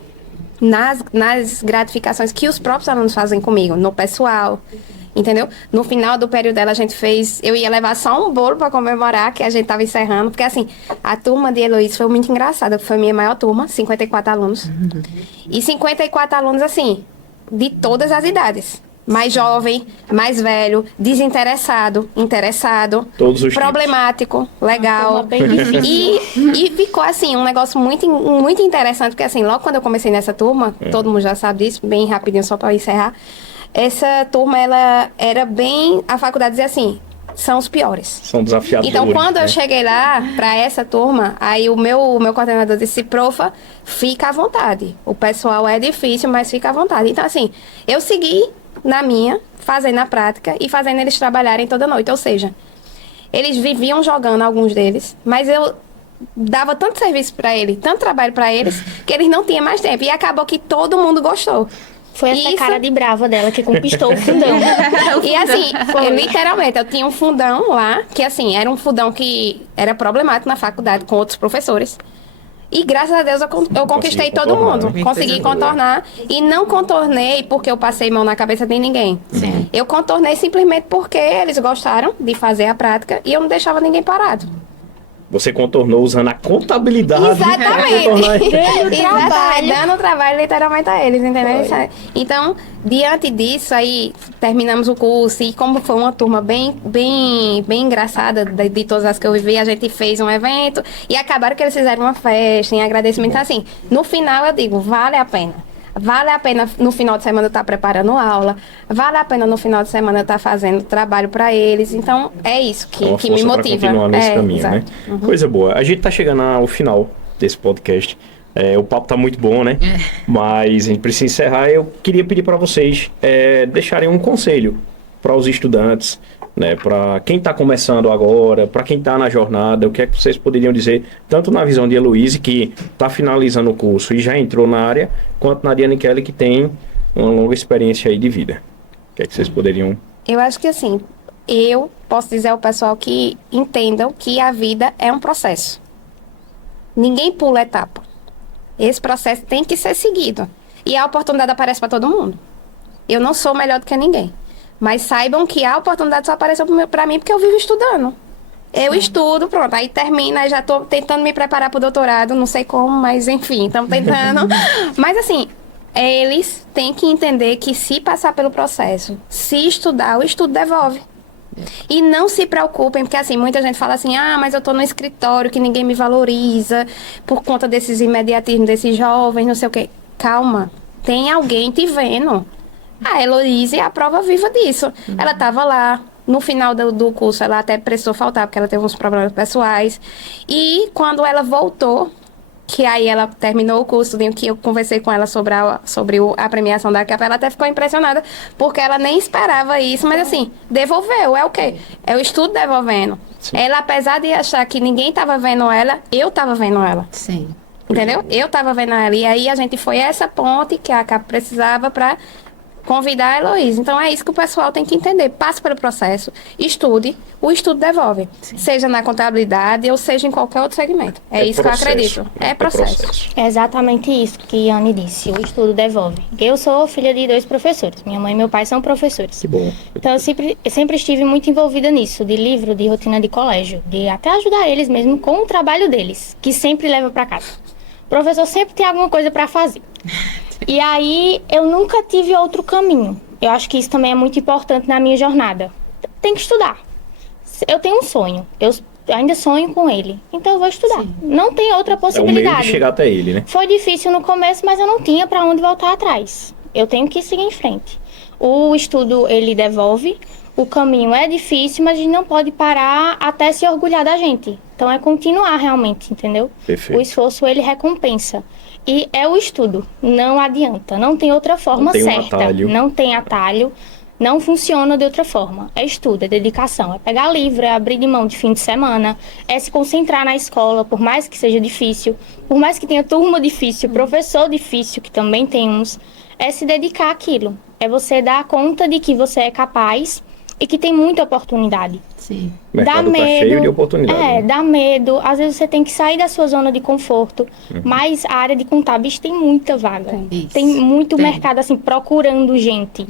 nas gratificações que os próprios alunos fazem comigo, no pessoal, entendeu? No final do período dela, eu ia levar só um bolo para comemorar, que a gente tava encerrando, porque assim, a turma de Heloísa foi muito engraçada, foi a minha maior turma, 54 alunos. E 54 alunos, assim, de todas as idades. Mais jovem, mais velho, desinteressado, interessado, todos os problemático, legal. Bem difícil. E ficou assim, um negócio muito, muito interessante, porque assim, logo quando eu comecei nessa turma, todo mundo já sabe disso, bem rapidinho só para encerrar, essa turma, ela era bem, a faculdade dizia assim, são os piores. São desafiadores. Então, quando eu cheguei lá, para essa turma, aí o meu coordenador disse, profa, fica à vontade. O pessoal é difícil, mas fica à vontade. Então, assim, eu segui na minha, fazendo a prática e fazendo eles trabalharem toda noite. Ou seja, eles viviam jogando, alguns deles, mas eu dava tanto serviço para eles, tanto trabalho para eles, que eles não tinham mais tempo. E acabou que todo mundo gostou. Foi essa cara de brava dela que conquistou o fundão. E assim, literalmente, eu tinha um fundão lá, que assim, era um fundão que era problemático na faculdade com outros professores. E graças a Deus eu conquistei todo mundo. Né? Consegui contornar. E não contornei porque eu passei mão na cabeça de ninguém. Sim. Eu contornei simplesmente porque eles gostaram de fazer a prática e eu não deixava ninguém parado. Você contornou usando a contabilidade. Exatamente. trabalho. Dando trabalho literalmente a eles, entendeu? Então, diante disso, aí terminamos o curso e como foi uma turma bem engraçada de todas as que eu vivi, a gente fez um evento e acabaram que eles fizeram uma festa em agradecimento. Então, assim, no final eu digo, vale a pena. Vale a pena no final de semana eu estar preparando aula, vale a pena no final de semana eu estar fazendo trabalho para eles. Então, é isso que me motiva. Continuar nesse caminho, exato. né? Coisa boa. A gente tá chegando ao final desse podcast. O papo tá muito bom, né? Mas a gente precisa encerrar. Eu queria pedir para vocês deixarem um conselho para os estudantes, né? Para quem está começando agora, para quem está na jornada, o que é que vocês poderiam dizer, tanto na visão de Heloísa, que está finalizando o curso e já entrou na área, quanto na Diane Kelly, que tem uma longa experiência aí de vida. O que é que vocês poderiam... Eu acho que assim, eu posso dizer ao pessoal que entendam que a vida é um processo. Ninguém pula etapa. Esse processo tem que ser seguido. E a oportunidade aparece para todo mundo. Eu não sou melhor do que ninguém. Mas saibam que a oportunidade só apareceu para mim porque eu vivo estudando. Eu estudo, pronto, aí termina, aí já estou tentando me preparar para o doutorado, não sei como, mas enfim, estamos tentando. Mas assim, eles têm que entender que se passar pelo processo, se estudar, o estudo devolve. E não se preocupem, porque assim, muita gente fala assim, mas eu tô no escritório que ninguém me valoriza por conta desses imediatismos, desses jovens, não sei o quê. Calma, tem alguém te vendo. A Heloísa é a prova viva disso. Ela estava lá, no final do curso, ela até precisou faltar, porque ela teve uns problemas pessoais. E quando ela voltou, que aí ela terminou o curso, que eu conversei com ela sobre a premiação da capa, ela até ficou impressionada, porque ela nem esperava isso, mas assim, devolveu, é o quê? É o estudo devolvendo. Sim. Ela, apesar de achar que ninguém estava vendo ela, eu estava vendo ela. Sim. Entendeu? Eu tava vendo ela. E aí a gente foi essa ponte que a ACAP precisava para convidar a Heloísa. Então é isso que o pessoal tem que entender. Passe pelo processo, estude, o estudo devolve. Sim. Seja na contabilidade ou seja em qualquer outro segmento. É isso processo, que eu acredito. É processo. É exatamente isso que a Anne disse. O estudo devolve. Eu sou filha de 2 professores. Minha mãe e meu pai são professores. Que bom. Então eu sempre estive muito envolvida nisso, de livro, de rotina de colégio, de até ajudar eles mesmo com o trabalho deles, que sempre leva para casa. O professor sempre tem alguma coisa para fazer. E aí, eu nunca tive outro caminho. Eu acho que isso também é muito importante na minha jornada. Tem que estudar. Eu tenho um sonho. Eu ainda sonho com ele. Então, eu vou estudar. Sim. Não tem outra possibilidade. É o meio de chegar até ele, né? Foi difícil no começo, mas eu não tinha para onde voltar atrás. Eu tenho que seguir em frente. O estudo, ele devolve. O caminho é difícil, mas a gente não pode parar até se orgulhar da gente. Então, é continuar realmente, entendeu? Perfeito. O esforço, ele recompensa. E é o estudo, não adianta, não tem outra forma certa, não tem atalho, não funciona de outra forma. É estudo, é dedicação, é pegar livro, é abrir de mão de fim de semana, é se concentrar na escola, por mais que seja difícil, por mais que tenha turma difícil, professor difícil, que também tem uns, é se dedicar àquilo, é você dar conta de que você é capaz e que tem muita oportunidade. Sim. O mercado tá cheio de oportunidade. Dá medo. Às vezes você tem que sair da sua zona de conforto. Mas a área de contábeis tem muita vaga. Tem muito mercado, assim, procurando gente.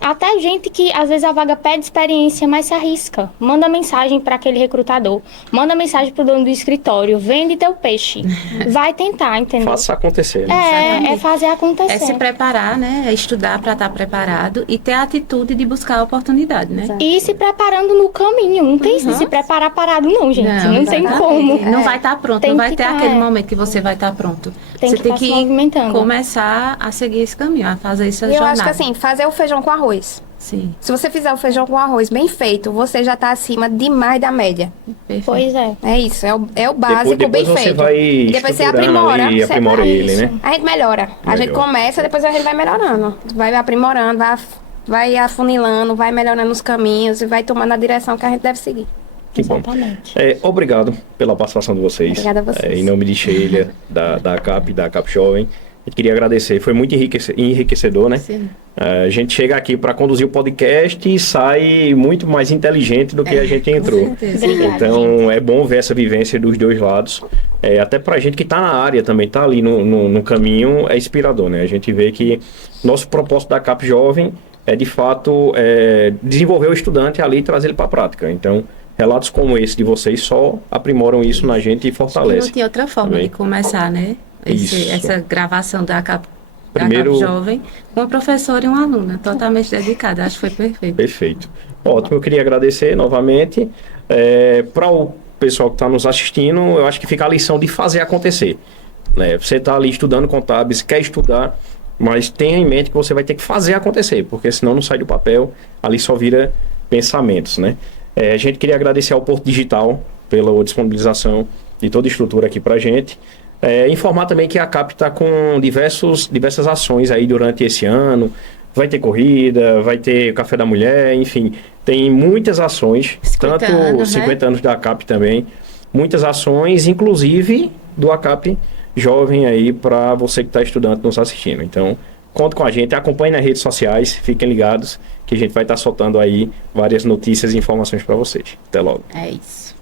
Até gente que, às vezes, a vaga pede experiência, mas se arrisca. Manda mensagem para aquele recrutador. Manda mensagem pro dono do escritório. Vende teu peixe. Vai tentar, entendeu? Faça acontecer. Né? É fazer acontecer. É se preparar, né? É estudar para estar preparado e ter a atitude de buscar a oportunidade, né? Exato. E se preparando no caminho. Não tem se preparar parado, não, gente. Não tem como. Não vai estar pronto. Não vai ter aquele momento que você vai estar pronto. Você tem que começar a seguir esse caminho, a fazer essa jornada. Eu acho que assim, fazer o feijão com arroz. Sim. Se você fizer o feijão com arroz bem feito, você já está acima demais da média. Perfeito. Pois é. É isso, é o básico depois bem você feito. Vai e depois você aprimora. E aprimora ele, né? A gente melhora. A gente começa, depois a gente vai melhorando. Vai aprimorando, vai afunilando, vai melhorando os caminhos e vai tomando a direção que a gente deve seguir. Que Exatamente. Bom. Obrigado pela participação de vocês. Obrigada a vocês. Em nome de Sheila, da ACAP e da ACAP Jovem. Eu queria agradecer, foi muito enriquecedor, né? Sim. A gente chega aqui para conduzir o podcast e sai muito mais inteligente do que a gente entrou. Com certeza. Então, é bom ver essa vivência dos dois lados. Até para a gente que está na área também, está ali no caminho, é inspirador, né? A gente vê que nosso propósito da ACAP Jovem é, de fato, desenvolver o estudante ali e trazer ele para a prática. Então, relatos como esse de vocês só aprimoram isso na gente e fortalecem. Não tinha outra forma também. de começar, né? Essa gravação da ACAP Jovem, uma professora e uma aluna totalmente dedicada. Acho que foi perfeito. Perfeito. Ótimo, eu queria agradecer novamente. Para o pessoal que está nos assistindo, eu acho que fica a lição de fazer acontecer. Né? Você está ali estudando contábeis, quer estudar, mas tenha em mente que você vai ter que fazer acontecer, porque senão não sai do papel, ali só vira pensamentos, né? A gente queria agradecer ao Porto Digital pela disponibilização de toda a estrutura aqui para a gente. Informar também que a ACAP está com diversas ações aí durante esse ano. Vai ter corrida, vai ter café da mulher, enfim. Tem muitas ações, 50 anos da ACAP também. Muitas ações, inclusive do ACAP Jovem aí para você que está estudando nos assistindo. Então, conta com a gente, acompanhe nas redes sociais, fiquem ligados que a gente vai estar soltando aí várias notícias e informações para vocês. Até logo. É isso.